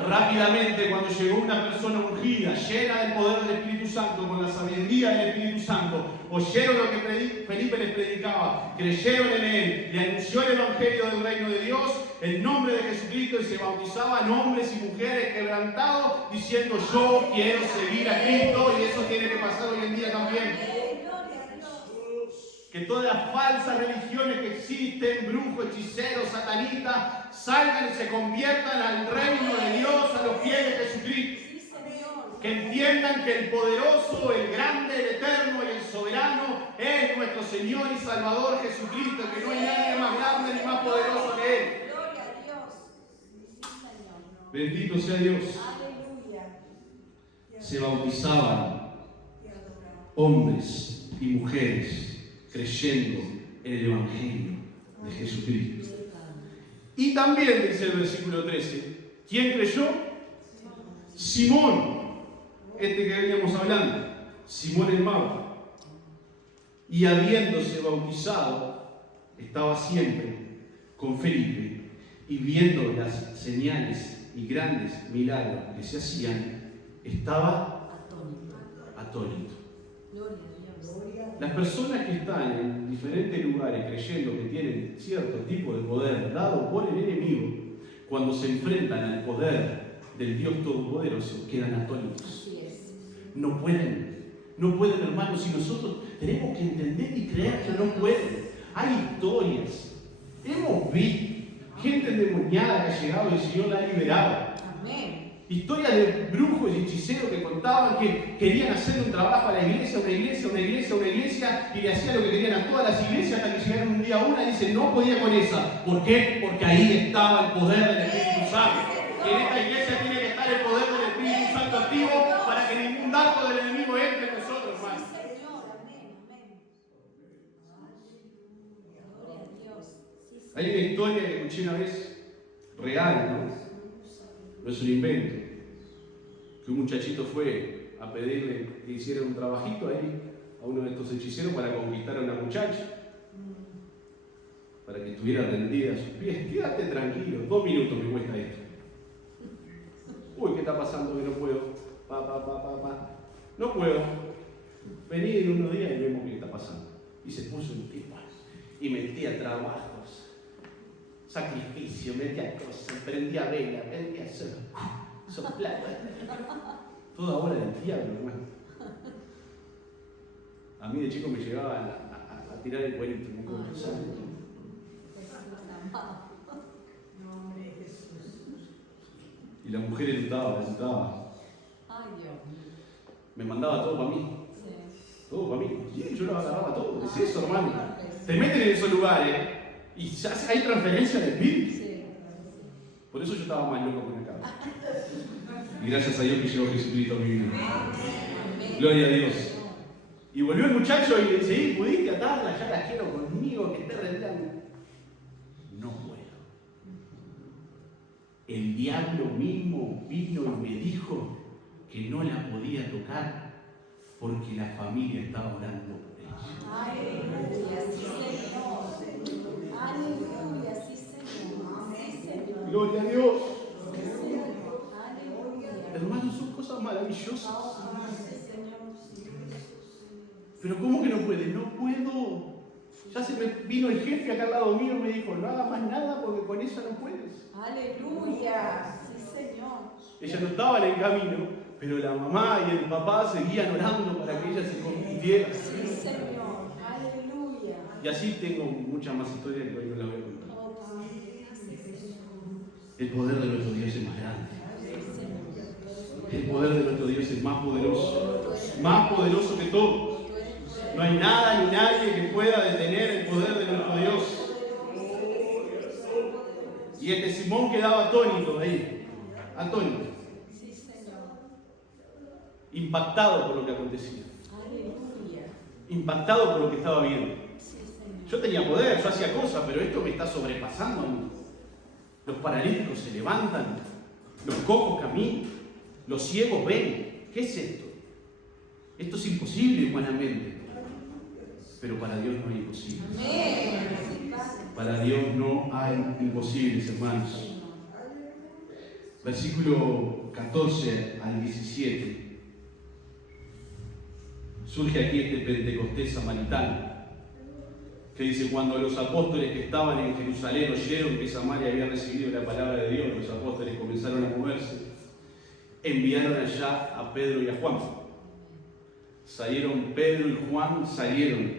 Rápidamente, cuando llegó una persona ungida, llena del poder del Espíritu Santo, con la sabiduría del Espíritu Santo, oyeron lo que Felipe les predicaba, creyeron en él, le anunció el evangelio del reino de Dios, el nombre de Jesucristo, y se bautizaban hombres y mujeres quebrantados, diciendo, yo quiero seguir a Cristo, y eso tiene que pasar hoy en día también. Que todas las falsas religiones que existen, brujos, hechiceros, satanistas, salgan y se conviertan al reino de Dios, a los pies de Jesucristo. Que entiendan que el poderoso, el grande, el eterno y el soberano es nuestro Señor y Salvador Jesucristo, que no hay nadie más grande ni más poderoso que Él. Gloria a Dios. Bendito sea Dios. Aleluya. Se bautizaban hombres y mujeres creyendo en el Evangelio de Jesucristo. Y también dice el versículo 13, ¿quién creyó? Simón, este que veníamos hablando, Simón el Mago. Y habiéndose bautizado, estaba siempre con Felipe, y viendo las señales y grandes milagros que se hacían, estaba atónito. Gloria a Dios. Las personas que están en diferentes lugares creyendo que tienen cierto tipo de poder dado por el enemigo, cuando se enfrentan al poder del Dios Todopoderoso, quedan atónitos. Así es. No pueden, hermanos, y nosotros tenemos que entender y creer que no pueden. Hay historias, hemos visto gente endemoniada que ha llegado y el Señor la ha liberado. Amén. Historias de brujos y hechiceros que contaban que querían hacer un trabajo a la iglesia, y le hacían lo que querían a todas las iglesias hasta que llegaron un día a una y dicen, no podía con esa. ¿Por qué? Porque ahí estaba el poder del Espíritu Santo. Y en esta iglesia tiene que estar el poder del Espíritu Santo activo para que ningún dardo del enemigo entre en nosotros, hermano. Señor, amén, amén. Gloria a Dios. Hay una historia que escuché una vez, real, ¿no? No es un invento. Que un muchachito fue a pedirle que hiciera un trabajito ahí a uno de estos hechiceros para conquistar a una muchacha, para que estuviera rendida a sus pies. Quédate tranquilo, 2 minutos me cuesta esto. Uy, ¿qué está pasando? Que no puedo. No puedo. Vení en unos días y vemos qué está pasando. Y se puso en pie y metía trabajos, sacrificio, metía cosas, prendía vela, prendía sol, soplaba. Toda obra del diablo, hermano. A mí de chico me llegaba a tirar el cuerito. Y la mujer elutaba. Me mandaba todo para mí. Todo para mí. Sí, yo lo agarraba todo. Es eso, hermano. Te meten en esos lugares y ya hay transferencia de espíritu. Por eso yo estaba más loco que una cabra. Y gracias a Dios que llegó Jesucristo a mi vida. Gloria a Dios. Y volvió el muchacho y le dice, sí, pudiste atarla, ya la quiero conmigo, que esté rendando. No puedo. El diablo mismo vino y me dijo que no la podía tocar porque la familia estaba orando por ella. Aleluya, sí, Señor. Aleluya, sí, Señor. Sí, Señor. Gloria a Dios. Sí, Señor. Aleluya. Hermanos, son cosas maravillosas. Sí, Señor. Pero ¿cómo que no puede? No puedo. Ya se me vino el jefe acá al lado mío y me dijo, no hagas más nada porque con ella no puedes. Aleluya, sí, Señor. Ella no estaba en el camino, pero la mamá y el papá seguían orando para que ella se convirtiera. Sí, Señor. Aleluya. Y así tengo muchas más historias que hoy no las voy a contar. El poder de nuestro Dios es más grande. El poder de nuestro Dios es más poderoso que todo. No hay nada ni nadie que pueda detener el poder de nuestro Dios. Y este Simón quedaba atónito ahí, atónito, impactado por lo que acontecía, impactado por lo que estaba viendo. Yo tenía poder, yo hacía cosas, pero esto me está sobrepasando a mí. Los paralíticos se levantan, los cojos caminan, los ciegos ven. ¿Qué es esto? Esto es imposible humanamente, pero para Dios no hay imposibles. Para Dios no hay imposibles, hermanos. Versículo 14 al 17. Surge aquí este Pentecostés samaritano, que dice, cuando los apóstoles que estaban en Jerusalén oyeron que Samaria había recibido la palabra de Dios, los apóstoles comenzaron a moverse, enviaron allá a Pedro y a Juan. Salieron Pedro y Juan, salieron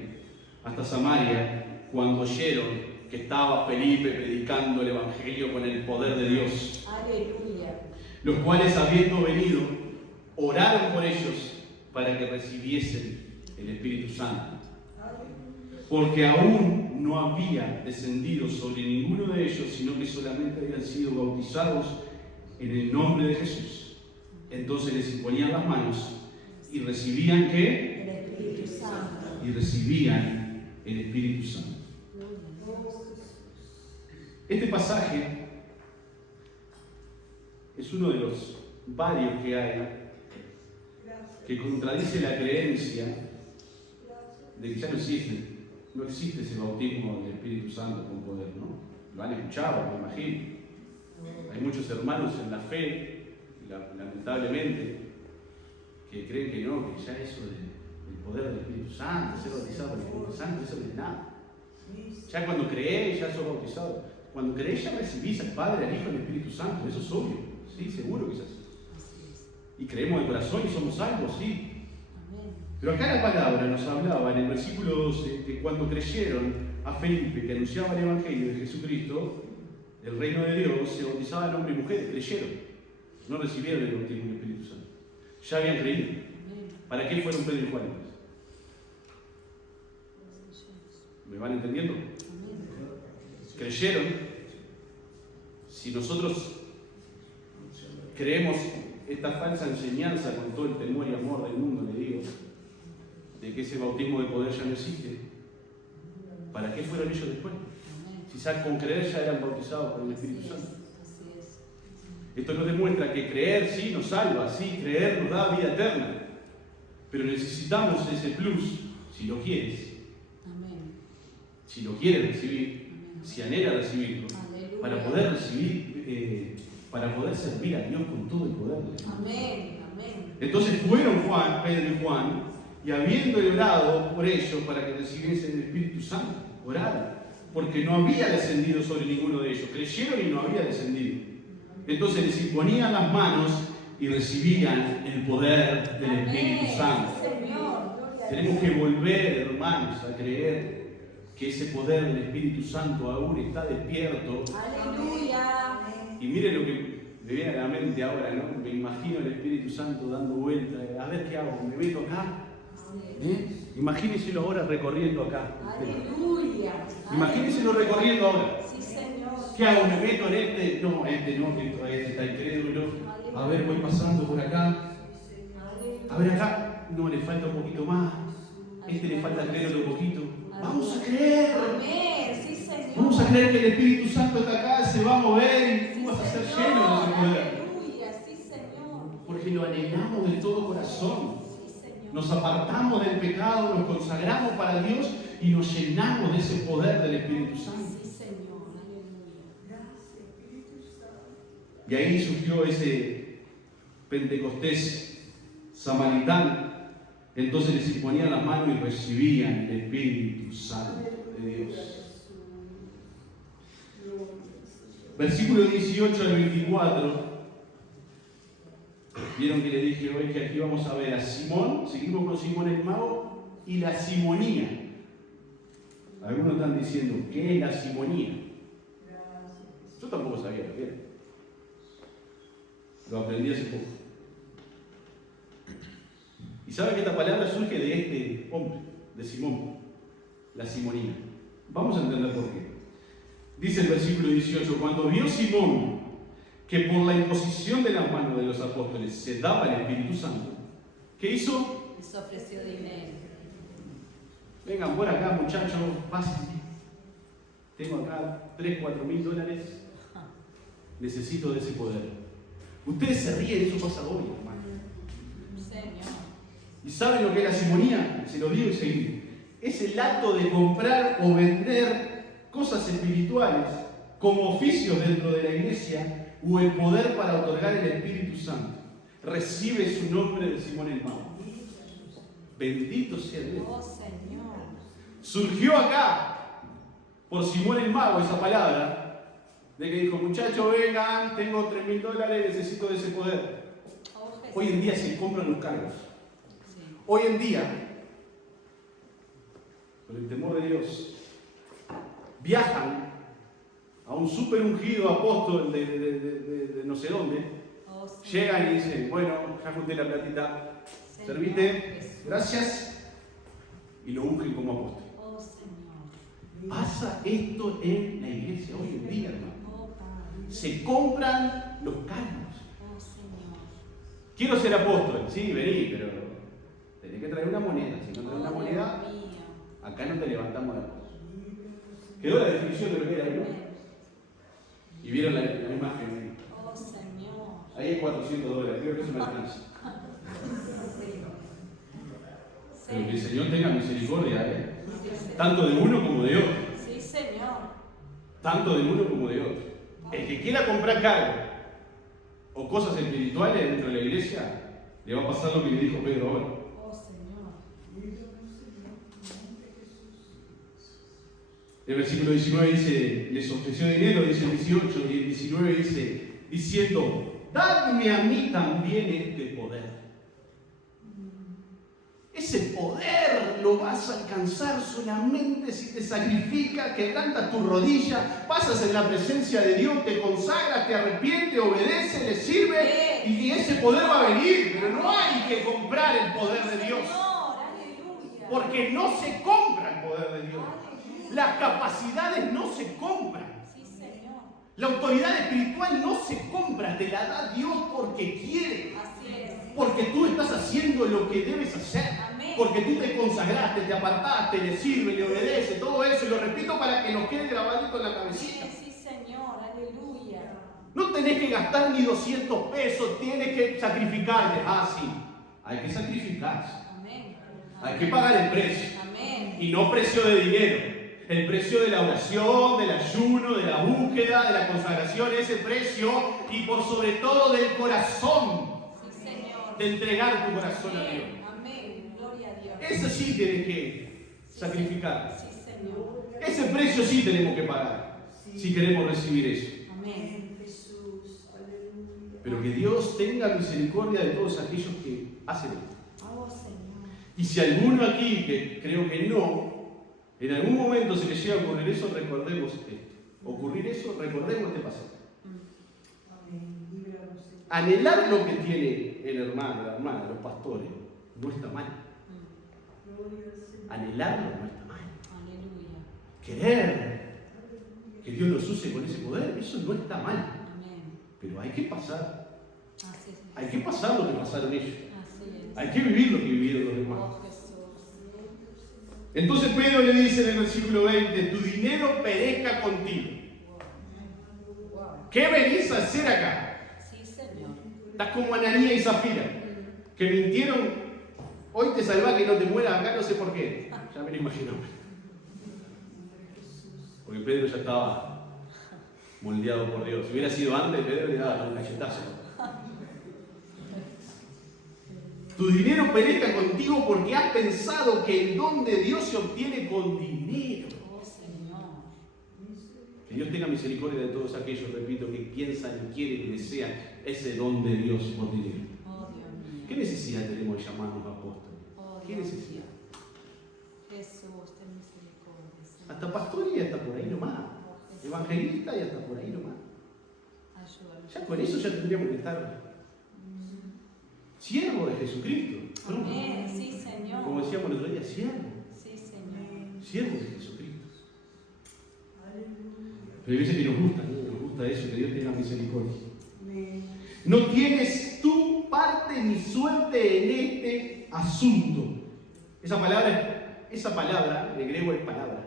hasta Samaria cuando oyeron que estaba Felipe predicando el Evangelio con el poder de Dios. Aleluya. Los cuales, habiendo venido, oraron por ellos para que recibiesen el Espíritu Santo. Porque aún no había descendido sobre ninguno de ellos, sino que solamente habían sido bautizados en el nombre de Jesús. Entonces les imponían las manos y recibían ¿qué? El Espíritu Santo. Y recibían el Espíritu Santo. Este pasaje es uno de los varios que hay que contradice la creencia de que ya no existe ese bautismo del Espíritu Santo con poder, ¿no? Lo han escuchado, me imagino. Hay muchos hermanos en la fe, lamentablemente, que creen que no, que ya eso del poder del Espíritu Santo, ser bautizado por el Espíritu Santo, eso no es nada. Ya cuando crees, ya sos bautizado. Cuando crees, ya recibís al Padre, al Hijo y al Espíritu Santo. Eso es obvio. Sí, seguro que es así. Y creemos de corazón y somos salvos, sí. Pero acá la palabra nos hablaba en el versículo 12 que cuando creyeron a Felipe, que anunciaba el Evangelio de Jesucristo, el reino de Dios, se bautizaban hombres y mujeres, creyeron. No recibieron el bautismo del Espíritu Santo. Ya habían creído. ¿Para qué fueron Pedro y Juan? ¿Me van entendiendo? Creyeron. Si nosotros creemos esta falsa enseñanza con todo el temor y amor del mundo, le digo, de que ese bautismo de poder ya no existe, ¿para qué fueron ellos después? Si con creer ya eran bautizados por el Espíritu Santo. Esto nos demuestra que creer sí nos salva, sí, creer nos da vida eterna, pero necesitamos ese plus, si lo quieres, si lo quieres recibir, si anhela recibirlo, Aleluya. para poder servir a Dios con todo el poder de Dios. Amén. Amén. Entonces fueron Pedro y Juan, y habiendo orado por ellos para que recibiesen el Espíritu Santo, oraron, porque no había descendido sobre ninguno de ellos. Creyeron y no había descendido. Entonces les imponían las manos y recibían el poder del Espíritu Santo. Tenemos que volver, hermanos, a creer que ese poder del Espíritu Santo aún está despierto. Aleluya. Y miren lo que me viene a la mente ahora, ¿no? Me imagino el Espíritu Santo dando vueltas. A ver qué hago, me meto acá. Imagínenselo ahora recorriendo acá. Aleluya. Imagínenselo recorriendo ahora. Sí, Señor. ¿Qué hago? ¿Me meto en este? No, este está incrédulo. A ver, voy pasando por acá. A ver acá. No, le falta un poquito más. Este le falta creerlo un poquito. Vamos a creer. Amén. Sí, Señor. Vamos a creer que el Espíritu Santo está acá, se va a mover y tú vas a ser lleno de ese poder. Aleluya. Sí, Señor. Porque lo anhelamos de todo corazón. Sí, Señor. Nos apartamos del pecado, nos consagramos para Dios y nos llenamos de ese poder del Espíritu Santo. Sí, Señor. Aleluya. Y ahí surgió ese Pentecostés samaritano. Entonces les imponían las manos y recibían el Espíritu Santo de Dios. Versículo 18 al 24. Vieron que le dije hoy que aquí vamos a ver a Simón, seguimos con Simón el mago y la simonía. Algunos están diciendo, ¿qué es la simonía? Yo tampoco sabía lo que era. Lo aprendí hace poco. Y saben que esta palabra surge de este hombre, de Simón, la simonía. Vamos a entender por qué. Dice el versículo 18, cuando vio Simón que por la imposición de las manos de los apóstoles se daba el Espíritu Santo, ¿qué hizo? Les ofreció dinero. Vengan por acá, muchachos, pasen. Tengo acá 3, 4 mil dólares. Necesito de ese poder. Ustedes se ríen, eso pasa hoy, hermano. Señor. ¿Y saben lo que es la simonía? Se lo digo enseguida. Es el acto de comprar o vender cosas espirituales como oficios dentro de la iglesia o el poder para otorgar el Espíritu Santo. Recibe su nombre de Simón el Mago. Bendito sea Dios. Oh, Señor. Surgió acá por Simón el Mago esa palabra de que dijo, muchachos, vengan, tengo 3 mil dólares, necesito de ese poder. Oh, Jesús. Hoy en día se compran los cargos. Sí. Hoy en día, por el temor de Dios, viajan a un súper ungido apóstol de no sé dónde, Oh, Señor. llegan y dicen, bueno, ya junté la platita, Señor servite, Jesús. gracias, y lo ungen como apóstol. Oh, Señor. Pasa esto en la iglesia hoy en día, hermano. Oh, Padre. Se compran los cargos. Oh, Señor. Quiero ser apóstol, sí, vení, pero tenés que traer una moneda. Si no traes una Oh, moneda, Dios mío. acá no te levantamos de apóstol. ¿Quedó la definición de lo que era ahí, no? Y vieron la imagen ahí. Oh, Señor. Ahí hay $400, creo que eso me alcanza. Pero que el Señor tenga misericordia, ¿eh? Tanto de uno como de otro. Sí, Señor. Tanto de uno como de otro. El que quiera comprar cargo o cosas espirituales dentro de la iglesia, le va a pasar lo que le dijo Pedro ahora. Oh, Señor. El versículo 19 dice, les ofreció dinero, dice el 18, y el 19 dice, diciendo, dadme a mí también este poder. Ese poder lo vas a alcanzar solamente si te sacrificas, quebrantas tu rodilla, pasas en la presencia de Dios, te consagras, te arrepientes, obedeces, le sirve y ese poder va a venir. Pero no hay que comprar el poder de Dios, Señor, aleluya. porque no se compra el poder de Dios. Aleluya. Las capacidades no se compran. Sí, Señor. La autoridad espiritual no se compra, te la da Dios porque quiere. Así es. Porque tú estás haciendo lo que debes hacer. Amén. Porque tú te consagraste, te apartaste, le sirve, le obedece, todo eso. Y lo repito para que nos quede grabadito en la cabecita. Sí, Señor, aleluya. No tenés que gastar ni 200 pesos, tienes que sacrificarte. Ah, sí, hay que sacrificarse. Amén. Hay que pagar el precio. Amén. Y no precio de dinero. El precio de la oración, del ayuno, de la búsqueda, de la consagración, ese precio y por sobre todo del corazón, Sí, Señor. de entregar tu corazón a Dios. Amén. Gloria a Dios. Eso sí tienes que sacrificar. Sí, Señor. Ese precio sí tenemos que pagar si queremos recibir eso. Amén. Pero que Dios tenga misericordia de todos aquellos que hacen esto. Oh, Señor. Y si alguno aquí, que creo que no, en algún momento se le llega a ocurrir eso, recordemos esto. Ocurrir eso, recordemos este pasaje. Anhelar lo que tiene el hermano, la hermana, los pastores, no está mal. Anhelarlo no está mal. Aleluya. Querer que Dios nos use con ese poder, eso no está mal. Amén. Pero hay que pasar. Así es. Hay que pasar lo que pasaron ellos. Así es. Hay que vivir lo que vivieron los demás. Oh, Jesús. Entonces Pedro le dice en el versículo 20, tu dinero perezca contigo. Wow. ¿Qué venís a hacer acá? Sí, Señor. Estás como Ananías y Zafira, que mintieron. Hoy te salvás que no te mueras acá, no sé por qué. Ya me lo imagino. Porque Pedro ya estaba moldeado por Dios. Si hubiera sido antes, Pedro le daba un cachetazo. Tu dinero perezca contigo porque has pensado que el don de Dios se obtiene con dinero. Oh, Señor. Que Dios tenga misericordia de todos aquellos, repito, que piensan y quieren y desean ese don de Dios por dinero. Oh, Dios mío. ¿Qué necesidad tenemos de llamarnos apóstoles? Oh, ¿Qué Dios necesidad? mío. Jesús, ten misericordia, Señor. Hasta pastor y hasta por ahí nomás. Evangelista y hasta por ahí nomás. Ayúdanos. Ya con eso ya tendríamos que estar siervo de Jesucristo. ¿No? Amén. Sí, Señor. Como decíamos el otro día, siervo. Sí, Señor. Siervo de Jesucristo. Pero hay veces que nos gusta, ¿no? Nos gusta eso, que Dios tenga misericordia. No tienes tu parte ni suerte en este asunto. Esa palabra, en griego es palabra.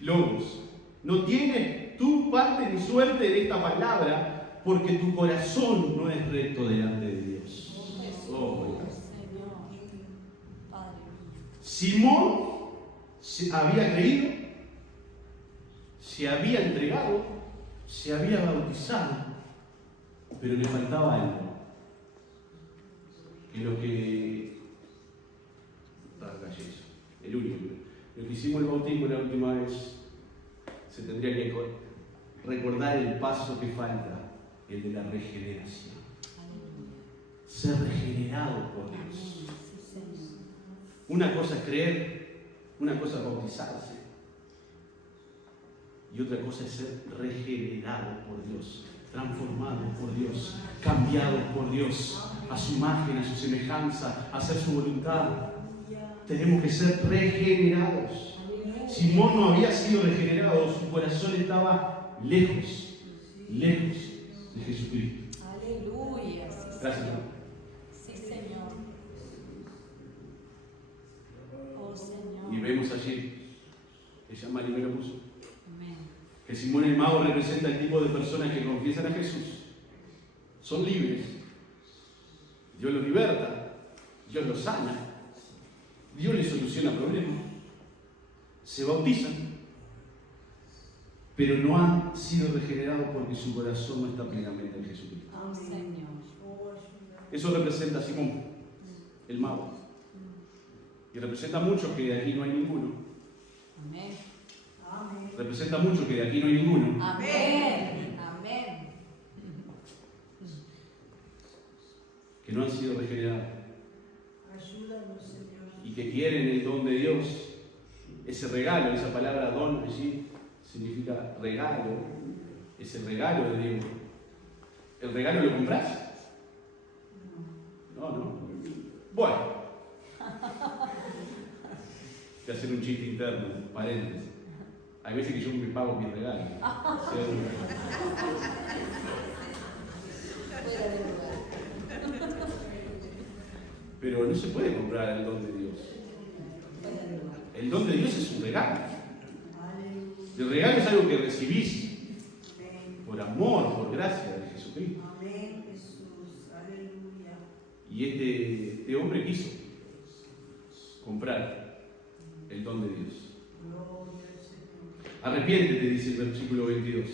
Logos. No tienes tu parte ni suerte en esta palabra porque tu corazón no es recto delante de Dios. Oh, Señor. Padre mío. Simón había creído, se había entregado, se había bautizado, pero le faltaba algo. Que lo que... el único. Lo que hicimos el bautismo la última vez, se tendría que recordar el paso que falta, el de la regeneración. Ser regenerado por Dios. Una cosa es creer, una cosa es bautizarse y otra cosa es ser regenerado por Dios, transformado por Dios, cambiado por Dios, a su imagen, a su semejanza, a hacer su voluntad. Tenemos que ser regenerados. Simón no había sido regenerado, su corazón estaba lejos de Jesucristo. Aleluya. Sí, Gracias, Señor. hermano. Sí, Señor. Oh, Señor. Y vemos allí, ella María me lo puso, Amén. que Simón el Mago representa el tipo de personas que confiesan a Jesús. Son libres. Dios los liberta. Dios los sana. Dios les soluciona problemas. Se bautizan. Pero no han sido regenerados porque su corazón no está plenamente en Jesucristo. Oh, Señor. Eso representa a Simón, el Mago. Y representa mucho que de aquí no hay ninguno. Amén. Representa mucho que de aquí no hay ninguno. Amén. Amén. Que no han sido regenerados. Ayúdanos, Señor. Y que quieren el don de Dios. Ese regalo, esa palabra don allí significa regalo. Es el regalo de Dios. ¿El regalo lo compras? No. Bueno. Voy a hacer un chiste interno, paréntesis. Hay veces que yo me pago mi regalo. Fuera de lugar. Pero no se puede comprar el don de Dios. Fuera de lugar. El don de Dios es un regalo. El regalo es algo que recibís por amor, por gracia de Jesucristo. Amén, Jesús. Aleluya. Y este hombre quiso comprar el don de Dios. Gloria al Arrepiéntete, dice el versículo 22.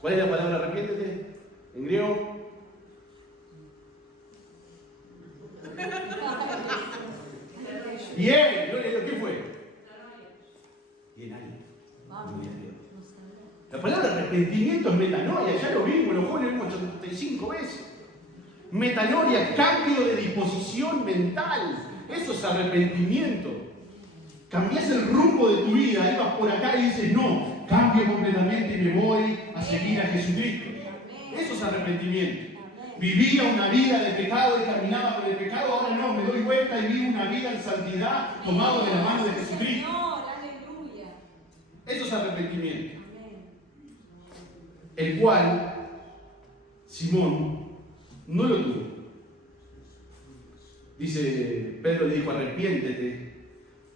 ¿Cuál es la palabra arrepiéntete? En griego. Bien, gloria a Dios, ¿qué fue? Bien, ahí. Gloria a Dios. La palabra arrepentimiento es metanoia, ya lo vimos, los jóvenes vimos 85 veces. Metanoia, cambio de disposición mental, eso es arrepentimiento. Cambias el rumbo de tu vida, ibas por acá y dices, no, cambio completamente y me voy a seguir a Jesucristo. Eso es arrepentimiento. Vivía una vida de pecado y caminaba por el pecado, ahora no, me doy vuelta y vivo una vida en santidad tomado de la mano de Jesucristo. Eso es arrepentimiento. El cual Simón no lo tuvo. Dice, Pedro le dijo, arrepiéntete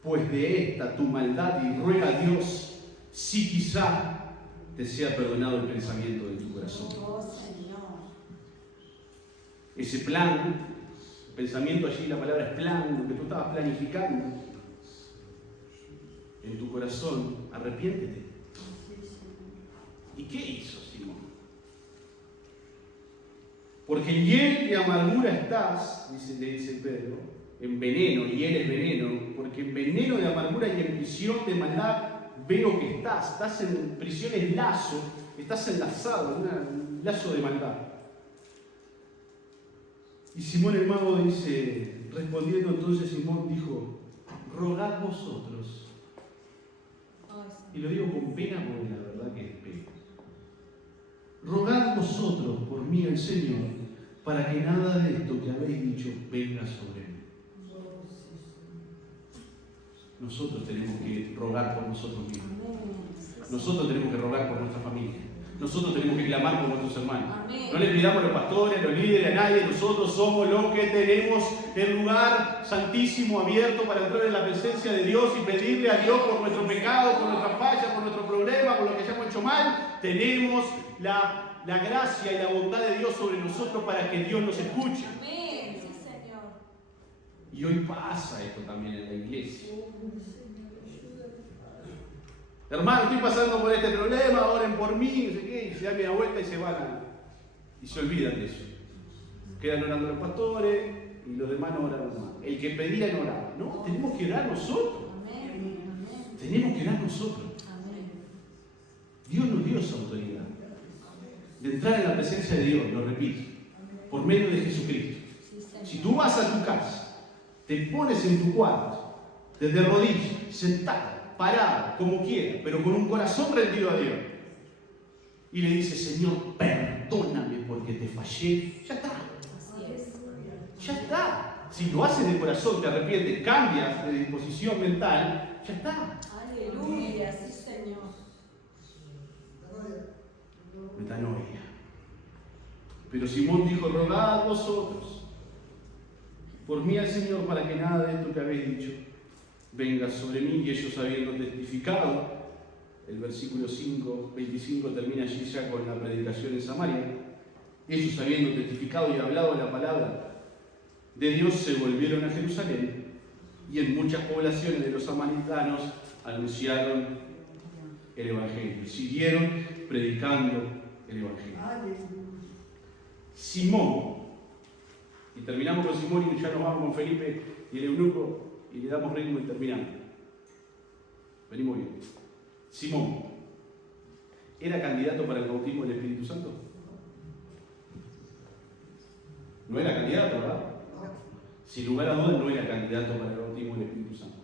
pues de esta tu maldad y ruega a Dios si quizá te sea perdonado el pensamiento de tu corazón. Ese plan, pensamiento allí, la palabra es plan, lo que tú estabas planificando en tu corazón, arrepiéntete. ¿Y qué hizo Simón? Porque en hiel de amargura estás, le dice Pedro, en veneno, y él es veneno, porque en veneno de amargura y en prisión de maldad veo que estás en prisiones lazo, estás enlazado en un lazo de maldad. Y Simón el mago dice, respondiendo entonces Simón dijo, rogad vosotros. Y lo digo con pena porque la verdad que es pena. Rogad vosotros por mí al Señor, para que nada de esto que habéis dicho venga sobre mí. Nosotros tenemos que rogar por nosotros mismos. Nosotros tenemos que rogar por nuestra familia. Nosotros tenemos que clamar por nuestros hermanos. No le pidamos a los pastores, a los líderes, a nadie. Nosotros somos los que tenemos el lugar santísimo abierto para entrar en la presencia de Dios y pedirle a Dios por nuestro pecado, por nuestra falla, por nuestro problema, por lo que hayamos hecho mal. Tenemos la gracia y la bondad de Dios sobre nosotros para que Dios nos escuche. Amén. Sí, Señor. Y hoy pasa esto también en la iglesia. Hermano, estoy pasando por este problema, oren por mí, no sé qué, y se dan media vuelta y se van y se olvidan de eso. Quedan orando los pastores y los demás no oraron más. El que pedía no oraba. No, tenemos que orar nosotros. Tenemos que orar nosotros. Dios nos dio esa autoridad de entrar en la presencia de Dios, lo repito, por medio de Jesucristo. Si tú vas a tu casa, te pones en tu cuarto, desde rodillas, sentado, parado, como quieras, pero con un corazón rendido a Dios, y le dices, Señor, perdóname porque te fallé, ya está. Ya está. Si lo haces de corazón, te arrepientes, cambias de disposición mental, ya está. Aleluya, sí, Señor. Metanoia. Pero Simón dijo, rogad vosotros por mí al Señor para que nada de esto que habéis dicho venga sobre mí. Y ellos habiendo testificado, el versículo 25 termina allí ya con la predicación en Samaria, ellos habiendo testificado y hablado la palabra de Dios se volvieron a Jerusalén y en muchas poblaciones de los samaritanos anunciaron el Evangelio, siguieron predicando el Evangelio. Simón, y terminamos con Simón y ya nos vamos con Felipe y el eunuco y le damos ritmo y terminamos. Venimos bien. Simón, ¿era candidato para el bautismo del Espíritu Santo? No era candidato, ¿verdad? Sin lugar a dudas no era candidato para el bautismo del Espíritu Santo.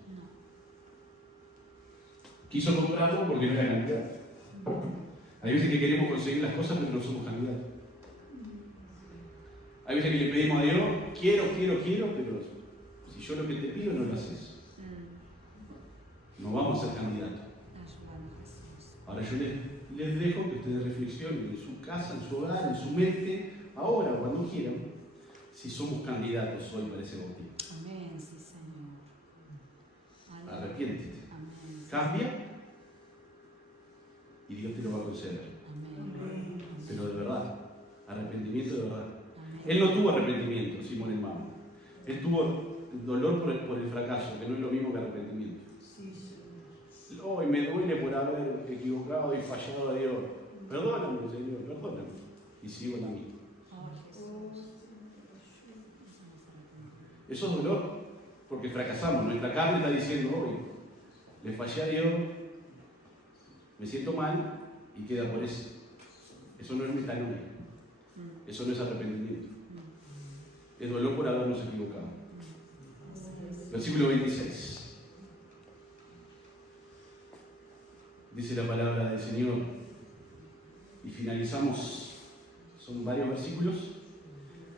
Quiso comprarlo porque no era candidato. Hay veces que queremos conseguir las cosas pero no somos candidatos. Hay veces que le pedimos a Dios, quiero, pero si yo lo que te pido no lo haces. No vamos a ser candidatos. Ahora yo les dejo que ustedes reflexionen en su casa, en su hogar, en su mente, ahora o cuando quieran, si somos candidatos hoy para ese bautismo. Amén, sí, Señor. Arrepiéntete. Amén. Cambia y Dios te lo va a conceder. Amén. Pero de verdad, arrepentimiento de verdad. Amén. Él no tuvo arrepentimiento, Simón el mago. Él tuvo dolor por el fracaso, que no es lo mismo que arrepentimiento. hoy me duele por haber equivocado y fallado a Dios. Perdóname, Señor, perdóname. Y sigo en la misma. Eso es dolor, porque fracasamos. Nuestra carne está diciendo, hoy le fallé a Dios, me siento mal y queda por eso. Eso no es metanoia. Eso no es arrepentimiento. Es dolor por habernos equivocado. Versículo 26. Dice la palabra del Señor. Y finalizamos. Son varios versículos,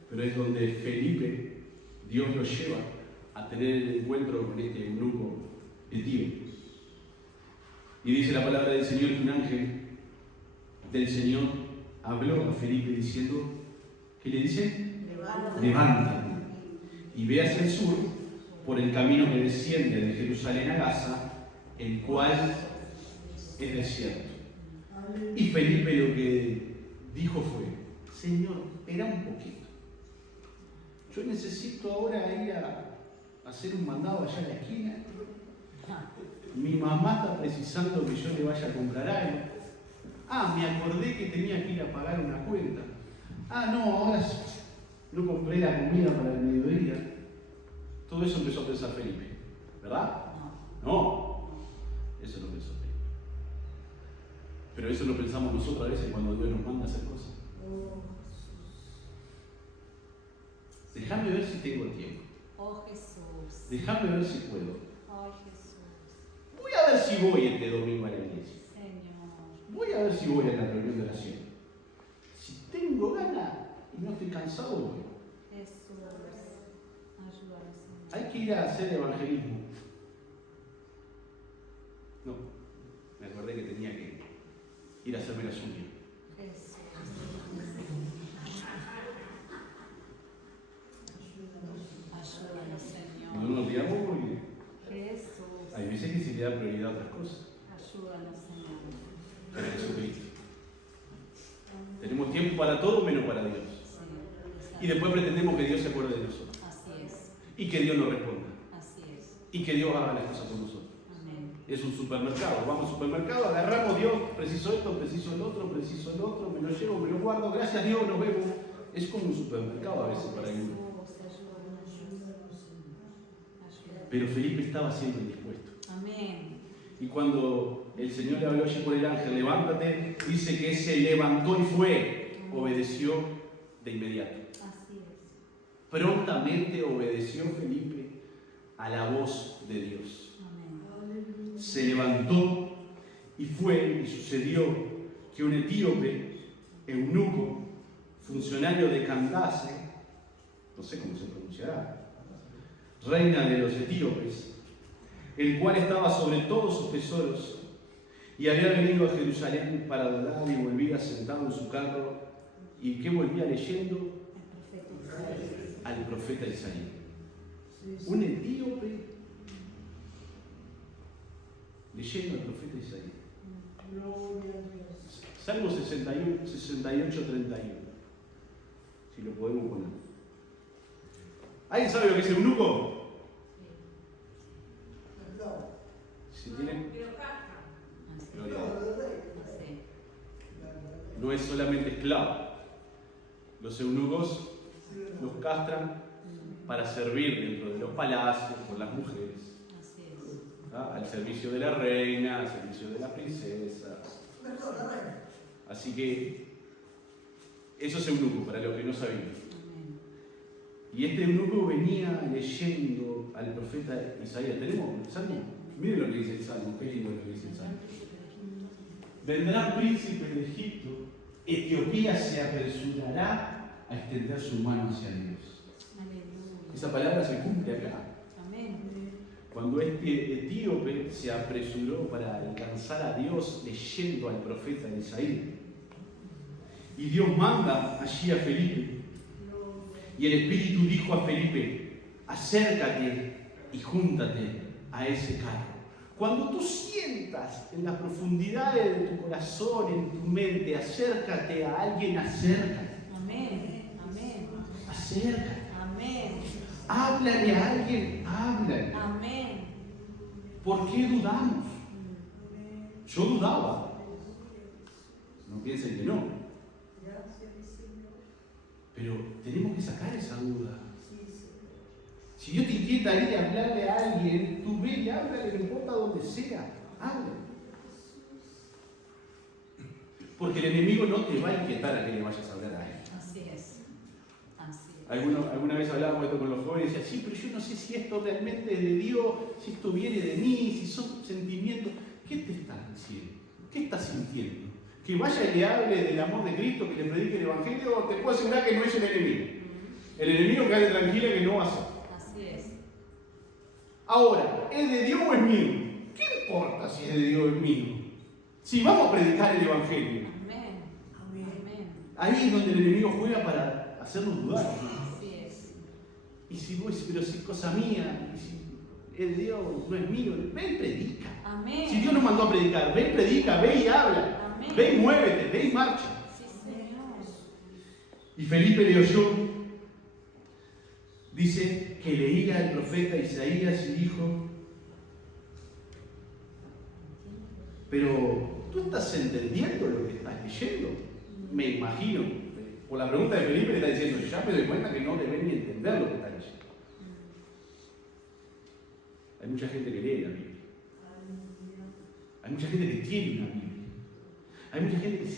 pero es donde Felipe, Dios lo lleva a tener el encuentro con este eunuco etíope. Y dice la palabra del Señor que un ángel del Señor habló a Felipe diciendo, ¿qué le dice? Levántate y ve hacia el sur por el camino que desciende de Jerusalén a Gaza, el cual es desierto. Y Felipe lo que dijo fue, Señor, espera un poquito. Yo necesito ahora ir a hacer un mandado allá en la esquina. Mi mamá está precisando que yo le vaya a comprar algo. Ah, me acordé que tenía que ir a pagar una cuenta. Ah, no, ahora no compré la comida para el mediodía. Todo eso empezó a pensar Felipe, ¿verdad? No, eso no pensó Felipe. Pero eso lo pensamos nosotros a veces cuando Dios nos manda a hacer cosas. Déjame ver si tengo tiempo. Oh Jesús. Déjame ver si puedo. Oh Jesús. Voy a ver si voy este domingo a la iglesia. Señor. Voy a ver si voy a la reunión de oración. Si tengo ganas y no estoy cansado, voy. Jesús. Ayúdanos, Señor. Hay que ir a hacer evangelismo. No, me acordé que tenía que ir a hacerme las uñas. Jesús. Ayúdanos, Señor. No nos olvidamos porque Jesús. hay veces que se le da prioridad a otras cosas. Ayúdanos, Señor. Pero Jesucristo. Tenemos tiempo para todo menos para Dios. Sí. Y después pretendemos que Dios se acuerde de nosotros. Así es. Y que Dios nos responda. Así es. Y que Dios haga las cosas por nosotros. Amén. Es un supermercado. Vamos al supermercado, agarramos Dios, preciso esto, preciso el otro, me lo llevo, me lo guardo, gracias a Dios, nos vemos. Es como un supermercado a veces para algunos. Pero Felipe estaba siempre dispuesto. Amén. Y cuando el Señor le habló allí por el ángel, levántate, dice que se levantó y fue, obedeció de inmediato. Así es. Prontamente obedeció Felipe a la voz de Dios. Amén. Se levantó y fue, y sucedió que un etíope, eunuco, funcionario de Candace, no sé cómo se pronunciará, reina de los etíopes, el cual estaba sobre todos sus tesoros, y había venido a Jerusalén para adorar y volvía sentado en su carro, y que volvía leyendo El profeta Isaías. al profeta Isaías. Un etíope leyendo al profeta Isaías. Salmo 68, 31. Si lo podemos poner. ¿Alguien sabe lo que es eunuco? Si tienen. Gloria a Dios. Así. No es solamente esclavo. Los eunucos los castran para servir dentro de los palacios por las mujeres. Así es. ¿Ah? Al servicio de la reina, al servicio de la princesa. Así que eso es eunuco, para los que no sabían. Amén. Y este eunuco venía leyendo al profeta Isaías. ¿Tenemos el Salmo? Miren lo que dice el Salmo, qué lindo lo que dice el Salmo. Vendrán príncipes de Egipto, Etiopía se apresurará a extender su mano hacia Dios. Aleluya. Esa palabra se cumple acá. Amén. Cuando este etíope se apresuró para alcanzar a Dios leyendo al profeta Isaías. Y Dios manda allí a Felipe. Y el Espíritu dijo a Felipe, acércate y júntate a ese carro. Cuando tú sientas en las profundidades de tu corazón, en tu mente, acércate a alguien, acércate. Amén. Amén. Acércate. Amén. Háblale a alguien, háblale. Amén. ¿Por qué dudamos? Yo dudaba. No piensen que no. Pero tenemos que sacar esa duda. Si Dios te inquieta ir a hablarle a alguien, tú ve y háblale, no importa donde sea, háblale. Porque el enemigo no te va a inquietar a que le vayas a hablar a él. Así es. Así es. Alguna vez hablábamos esto con los jóvenes y decía, sí, pero yo no sé si esto realmente es de Dios, si esto viene de mí, si son sentimientos. ¿Qué te estás diciendo? ¿Qué estás sintiendo? ¿Que vaya y le hable del amor de Cristo, que le predique el Evangelio? Te puedo asegurar que no es el enemigo. El enemigo quédate tranquila que no va a ser. Así es. Ahora, ¿es de Dios o es mío? ¿Qué importa si es de Dios o es mío? Si vamos a predicar el Evangelio. Amén. Amén. Ahí es donde el enemigo juega para hacernos dudar. Así es. Y si vos decís, pero si es cosa mía, y si es de Dios, no es mío, ve y predica. Amén. Si Dios nos mandó a predicar, ve y predica, ve y habla. Amén. Ve y muévete, ve y marcha. Sí, Señor. Y Felipe le oyó, dice que leía el profeta Isaías y dijo, pero ¿tú estás entendiendo lo que estás leyendo? Me imagino. Por la pregunta de Felipe le está diciendo, ya me doy cuenta que no deben ni entender lo que está leyendo. Hay mucha gente que lee la Biblia. Hay mucha gente que tiene una Biblia. Hay mucha gente que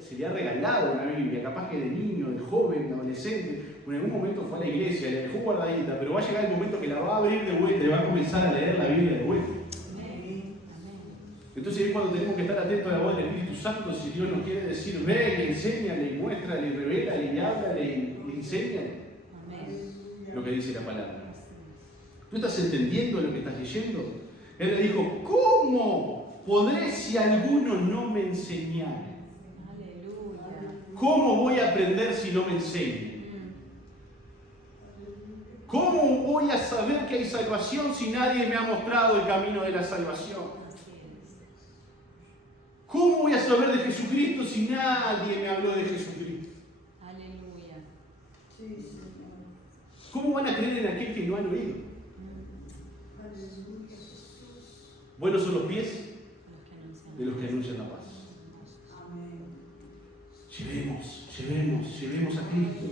se le ha regalado una Biblia, capaz que de niño, de joven, de adolescente, o en algún momento fue a la iglesia, la dejó guardadita, pero va a llegar el momento que la va a abrir de vuelta y va a comenzar a leer la Biblia de vuelta. Entonces es cuando tenemos que estar atentos a la voz del Espíritu Santo. Si Dios nos quiere decir, ve y enséñale, y muéstrale, y revélale, y háblale, y enséñale lo que dice la palabra. ¿Tú estás entendiendo lo que estás leyendo? Él le dijo, ¿cómo podré si alguno no me enseñara? Aleluya. ¿Cómo voy a aprender si no me enseña? ¿Cómo voy a saber que hay salvación si nadie me ha mostrado el camino de la salvación? ¿Cómo voy a saber de Jesucristo si nadie me habló de Jesucristo? Aleluya. ¿Cómo van a creer en aquel que no han oído? Buenos son los pies de los que anuncian la paz. Llevemos a Cristo.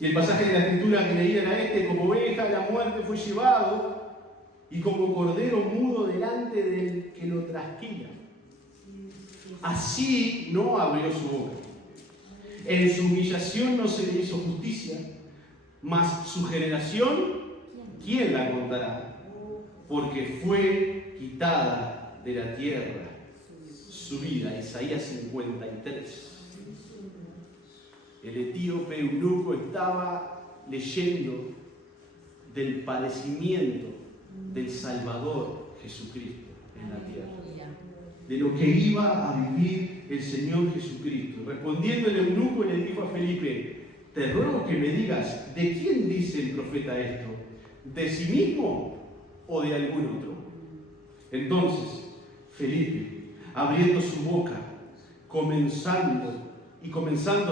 Y el pasaje de la Escritura que leían a como oveja a la muerte fue llevado, y como cordero mudo delante del que lo trasquila. Así no abrió su boca. En su humillación no se le hizo justicia, mas su generación, ¿quién la contará? Porque fue quitada de la tierra su vida. Isaías 53. El etíope eunuco estaba leyendo del padecimiento del Salvador Jesucristo en la tierra, de lo que iba a vivir el Señor Jesucristo. Respondiendo el eunuco le dijo a Felipe, te ruego que me digas, ¿de quién dice el profeta esto? ¿De sí mismo o de algún otro? Entonces Felipe, abriendo su boca, comenzando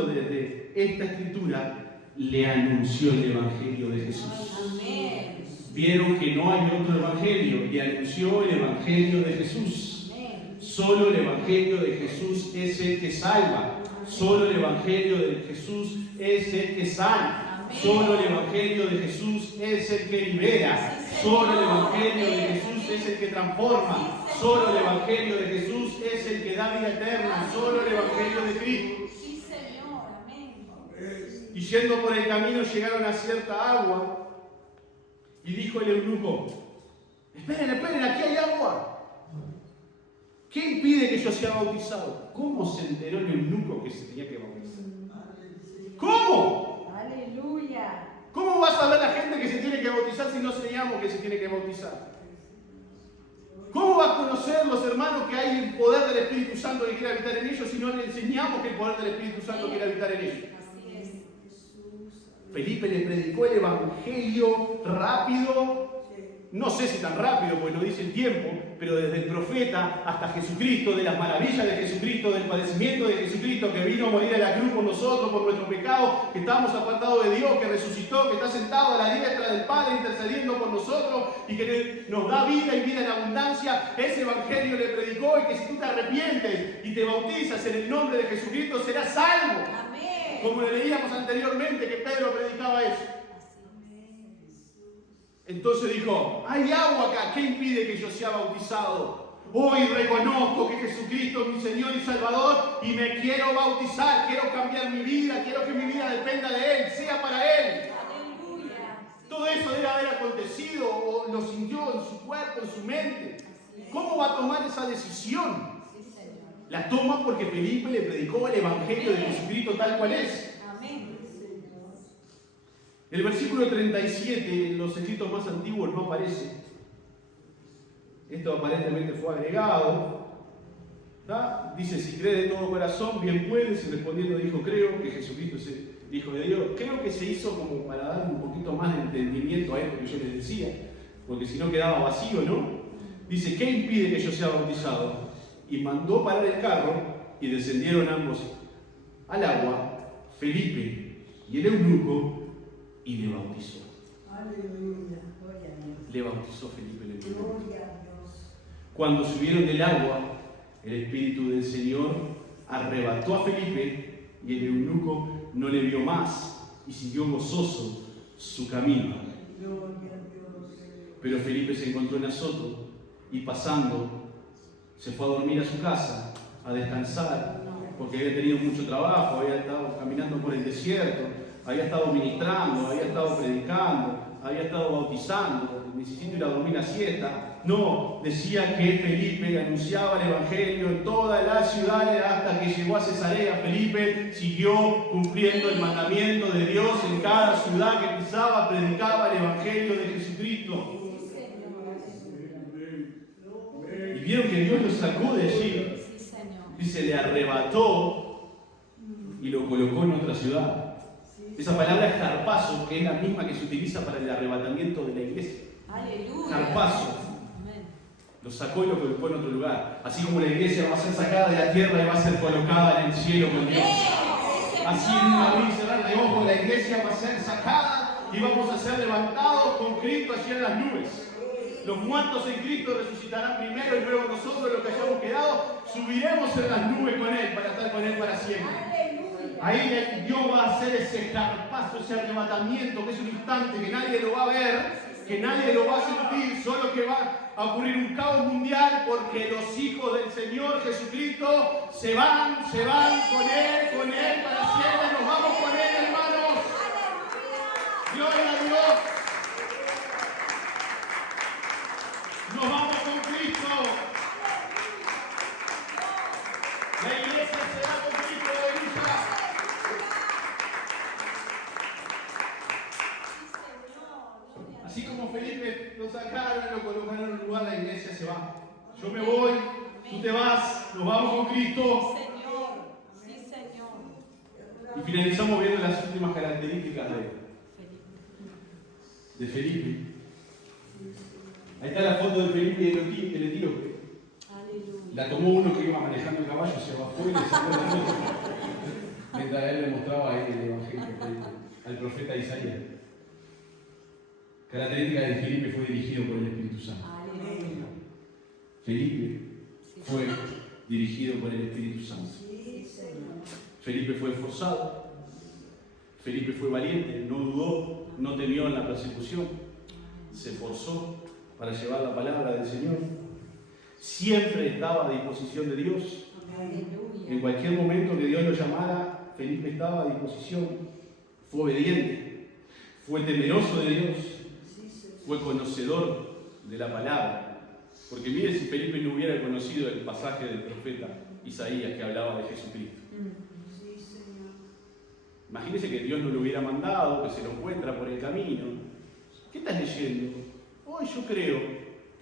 desde esta escritura, le anunció el Evangelio de Jesús. Amén. Vieron que no hay otro Evangelio, le anunció el Evangelio de Jesús. Solo el Evangelio de Jesús es el que salva. Solo el Evangelio de Jesús es el que sana. Solo el Evangelio de Jesús es el que libera. Solo el Evangelio de Jesús es el que transforma. Solo el Evangelio de Jesús es el que da vida eterna. Solo el Evangelio de Cristo. Sí, Señor. Amén. Y yendo por el camino llegaron a cierta agua. Y dijo el eunuco, esperen, aquí hay agua. ¿Qué impide que yo sea bautizado? ¿Cómo se enteró el eunuco que se tenía que bautizar? ¿Cómo? Aleluya. ¿Cómo va a saber la gente que se tiene que bautizar si no enseñamos que se tiene que bautizar? ¿Cómo va a conocer los hermanos que hay el poder del Espíritu Santo que quiere habitar en ellos si no le enseñamos que el poder del Espíritu Santo quiere habitar en ellos? Así es. Felipe le predicó el Evangelio rápido. No sé si tan rápido, porque no dice el tiempo, pero desde el profeta hasta Jesucristo, de las maravillas de Jesucristo, del padecimiento de Jesucristo, que vino a morir a la cruz por nosotros, por nuestro pecado, que estábamos apartados de Dios, que resucitó, que está sentado a la diestra del Padre intercediendo por nosotros y que nos da vida y vida en abundancia, ese evangelio le predicó, y que si tú te arrepientes y te bautizas en el nombre de Jesucristo serás salvo. Amén. Como le leíamos anteriormente que Pedro predicaba eso. Entonces dijo, hay agua acá, ¿qué impide que yo sea bautizado? Hoy reconozco que Jesucristo es mi Señor y Salvador y me quiero bautizar, quiero cambiar mi vida, quiero que mi vida dependa de Él, sea para Él. Aleluya. Todo eso debe haber acontecido o lo sintió en su cuerpo, en su mente. ¿Cómo va a tomar esa decisión? Sí, Señor. La toma porque Felipe le predicó el Evangelio de Jesucristo tal cual es. Amén. El versículo 37 en los escritos más antiguos no aparece. Esto aparentemente fue agregado. ¿Tá? Dice, si cree de todo corazón, bien puedes. Y respondiendo dijo, creo que Jesucristo es el Hijo de Dios. Creo que se hizo como para dar un poquito más de entendimiento a esto que yo les decía. Porque si no quedaba vacío, ¿no? Dice, ¿qué impide que yo sea bautizado? Y mandó parar el carro y descendieron ambos al agua, Felipe y el eunuco, y le bautizó. Aleluya. Gloria a Dios. Le bautizó Felipe el eunuco. Gloria a Dios. Cuando subieron del agua, el Espíritu del Señor arrebató a Felipe y el eunuco no le vio más y siguió gozoso su camino. Gloria a Dios. Pero Felipe se encontró en Azoto y pasando se fue a dormir a su casa, a descansar, porque había tenido mucho trabajo, había estado caminando por el desierto, había estado ministrando, había estado predicando, había estado bautizando, necesito ir a dormir a siesta. No, decía que Felipe anunciaba el Evangelio en todas las ciudades hasta que llegó a Cesarea. Felipe siguió cumpliendo el mandamiento de Dios en cada ciudad que pisaba, predicaba el Evangelio de Jesucristo. Y vieron que Dios lo sacó de allí. Sí, Señor. Dice, le arrebató y lo colocó en otra ciudad. Esa palabra es carpazo, que es la misma que se utiliza para el arrebatamiento de la iglesia. Aleluya. Carpazo. Amén. Lo sacó y lo colocó en otro lugar. Así como la iglesia va a ser sacada de la tierra y va a ser colocada en el cielo con Dios. Así en un abrir y cerrar de ojos, la iglesia va a ser sacada y vamos a ser levantados con Cristo allí en las nubes. Los muertos en Cristo resucitarán primero y luego nosotros, los que hayamos quedado, subiremos en las nubes con Él para estar con Él para siempre. Ahí Dios va a hacer ese carpazo, ese arrebatamiento, que es un instante que nadie lo va a ver, que nadie lo va a sentir, solo que va a ocurrir un caos mundial porque los hijos del Señor Jesucristo se van con Él para siempre. Nos vamos con Él, hermanos. Gloria a Dios. Nos vamos con Cristo. La iglesia será con Cristo, aleluya. Así como Felipe lo sacaron y lo colocaron en un lugar, la iglesia se va. Yo me voy, tú te vas, nos vamos con Cristo. Señor. Sí, Señor. Y finalizamos viendo las últimas características de Felipe. Ahí está la foto de Felipe y del etíope. Aleluya. La tomó uno que iba manejando el caballo, se bajó y le sacó la foto. Mientras él le mostraba ahí el evangelio al profeta Isaías. Característica de Felipe: fue dirigido por el Espíritu Santo. Aleluya. Felipe fue dirigido por el Espíritu Santo. Sí, Señor. Felipe fue esforzado. Felipe fue valiente, no dudó, no temió en la persecución. Se esforzó para llevar la palabra del Señor. Siempre estaba a disposición de Dios. Aleluya. En cualquier momento que Dios lo llamara, Felipe estaba a disposición. Fue obediente, fue temeroso de Dios, fue conocedor de la palabra. Porque mire si Felipe no hubiera conocido el pasaje del profeta Isaías que hablaba de Jesucristo. Sí, Señor. Imagínese que Dios no lo hubiera mandado, que se lo encuentra por el camino. ¿Qué estás leyendo? Hoy yo creo.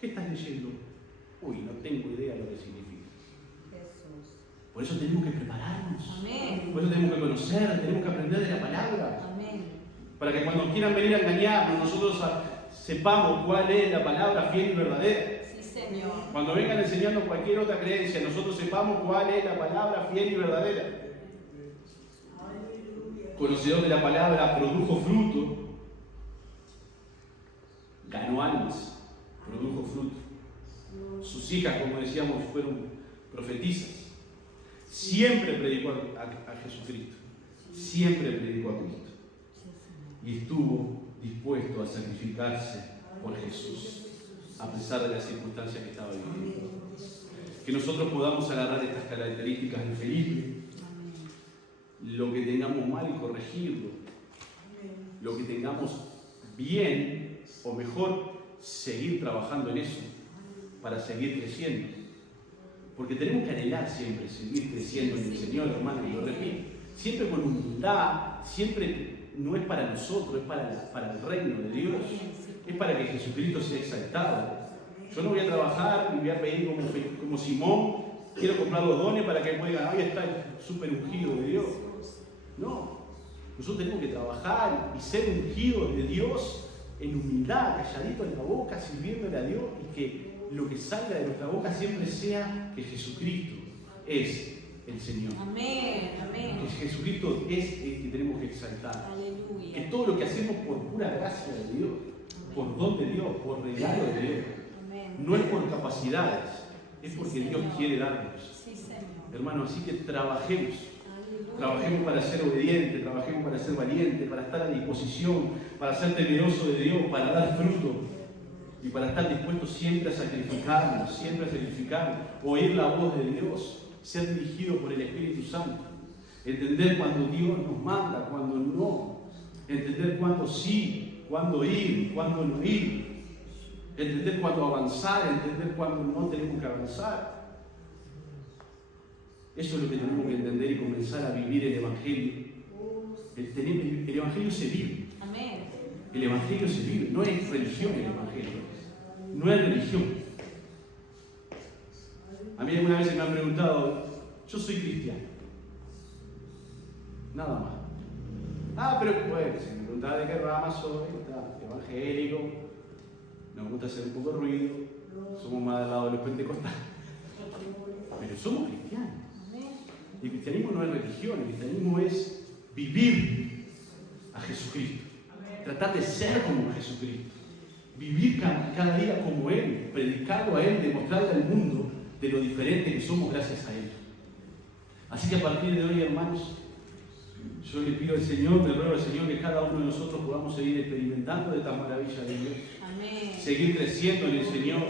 ¿Qué estás leyendo? Uy, no tengo idea de lo que significa. Jesús. Por eso tenemos que prepararnos. Amén. Por eso tenemos que conocer, tenemos que aprender de la palabra. Amén. Para que cuando quieran venir a engañarnos, nosotros sepamos cuál es la palabra fiel y verdadera. Sí, Señor. Cuando vengan enseñando cualquier otra creencia, nosotros sepamos cuál es la palabra fiel y verdadera. Aleluya. Conocedor de la palabra, produjo fruto. ganó almas, produjo fruto. Sus hijas, como decíamos, fueron profetisas. Siempre predicó a Jesucristo. Siempre predicó a Cristo. Y estuvo dispuesto a sacrificarse por Jesús, a pesar de las circunstancias que estaba viviendo. Que nosotros podamos agarrar estas características de Felipe, lo que tengamos mal, corregirlo, lo que tengamos bien, o mejor, seguir trabajando en eso, para seguir creciendo. Porque tenemos que anhelar siempre seguir creciendo en el Señor, hermano, y lo repito, siempre con humildad, siempre no es para nosotros, es para el reino de Dios, es para que Jesucristo sea exaltado. Yo no voy a trabajar y voy a pedir como Simón, quiero comprar los dones para que puedan, ahí está el súper ungido de Dios. No, nosotros tenemos que trabajar y ser ungidos de Dios en humildad, calladito en la boca, sirviéndole a Dios, y que lo que salga de nuestra boca siempre sea que Jesucristo es el Señor. Amén, amén. Que Jesucristo es el que tenemos que exaltar. Aleluya. Que todo lo que hacemos por pura gracia de Dios, por don de Dios, por regalo de Dios, Amén. no es por capacidades, es porque Dios quiere darnos. Sí, Señor. Hermano, así que trabajemos. Aleluya. Trabajemos para ser obedientes, trabajemos para ser valientes, para estar a disposición, para ser temeroso de Dios, para dar fruto y para estar dispuestos siempre a sacrificarnos, oír la voz de Dios, ser dirigido por el Espíritu Santo, entender cuando Dios nos manda, cuando no, entender cuándo sí, cuándo ir, cuándo no ir, entender cuándo avanzar, entender cuándo no tenemos que avanzar. Eso es lo que tenemos que entender y comenzar a vivir el Evangelio. El Evangelio se vive. Amén. El Evangelio se vive. No es religión el Evangelio. No es religión. A mí algunas veces me han preguntado, yo soy cristiano. Nada más. Pero bueno, si me preguntaba de qué rama soy, está evangélico, nos gusta hacer un poco de ruido, somos más del lado de los pentecostales. Pero somos cristianos. El cristianismo no es religión, el cristianismo es vivir a Jesucristo, tratar de ser como Jesucristo, vivir cada día como Él, predicarlo a Él, demostrarle al mundo de lo diferente que somos gracias a Él. Así que a partir de hoy, hermanos, yo le pido al Señor, le ruego al Señor que cada uno de nosotros podamos seguir experimentando de esta maravilla de Dios, Amén. seguir creciendo en el Señor,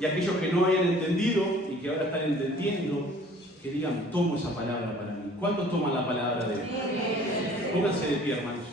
y aquellos que no hayan entendido y que ahora están entendiendo, que digan, tomo esa palabra para mí. ¿Cuántos toman la palabra de Dios? Pónganse de pie, hermanos.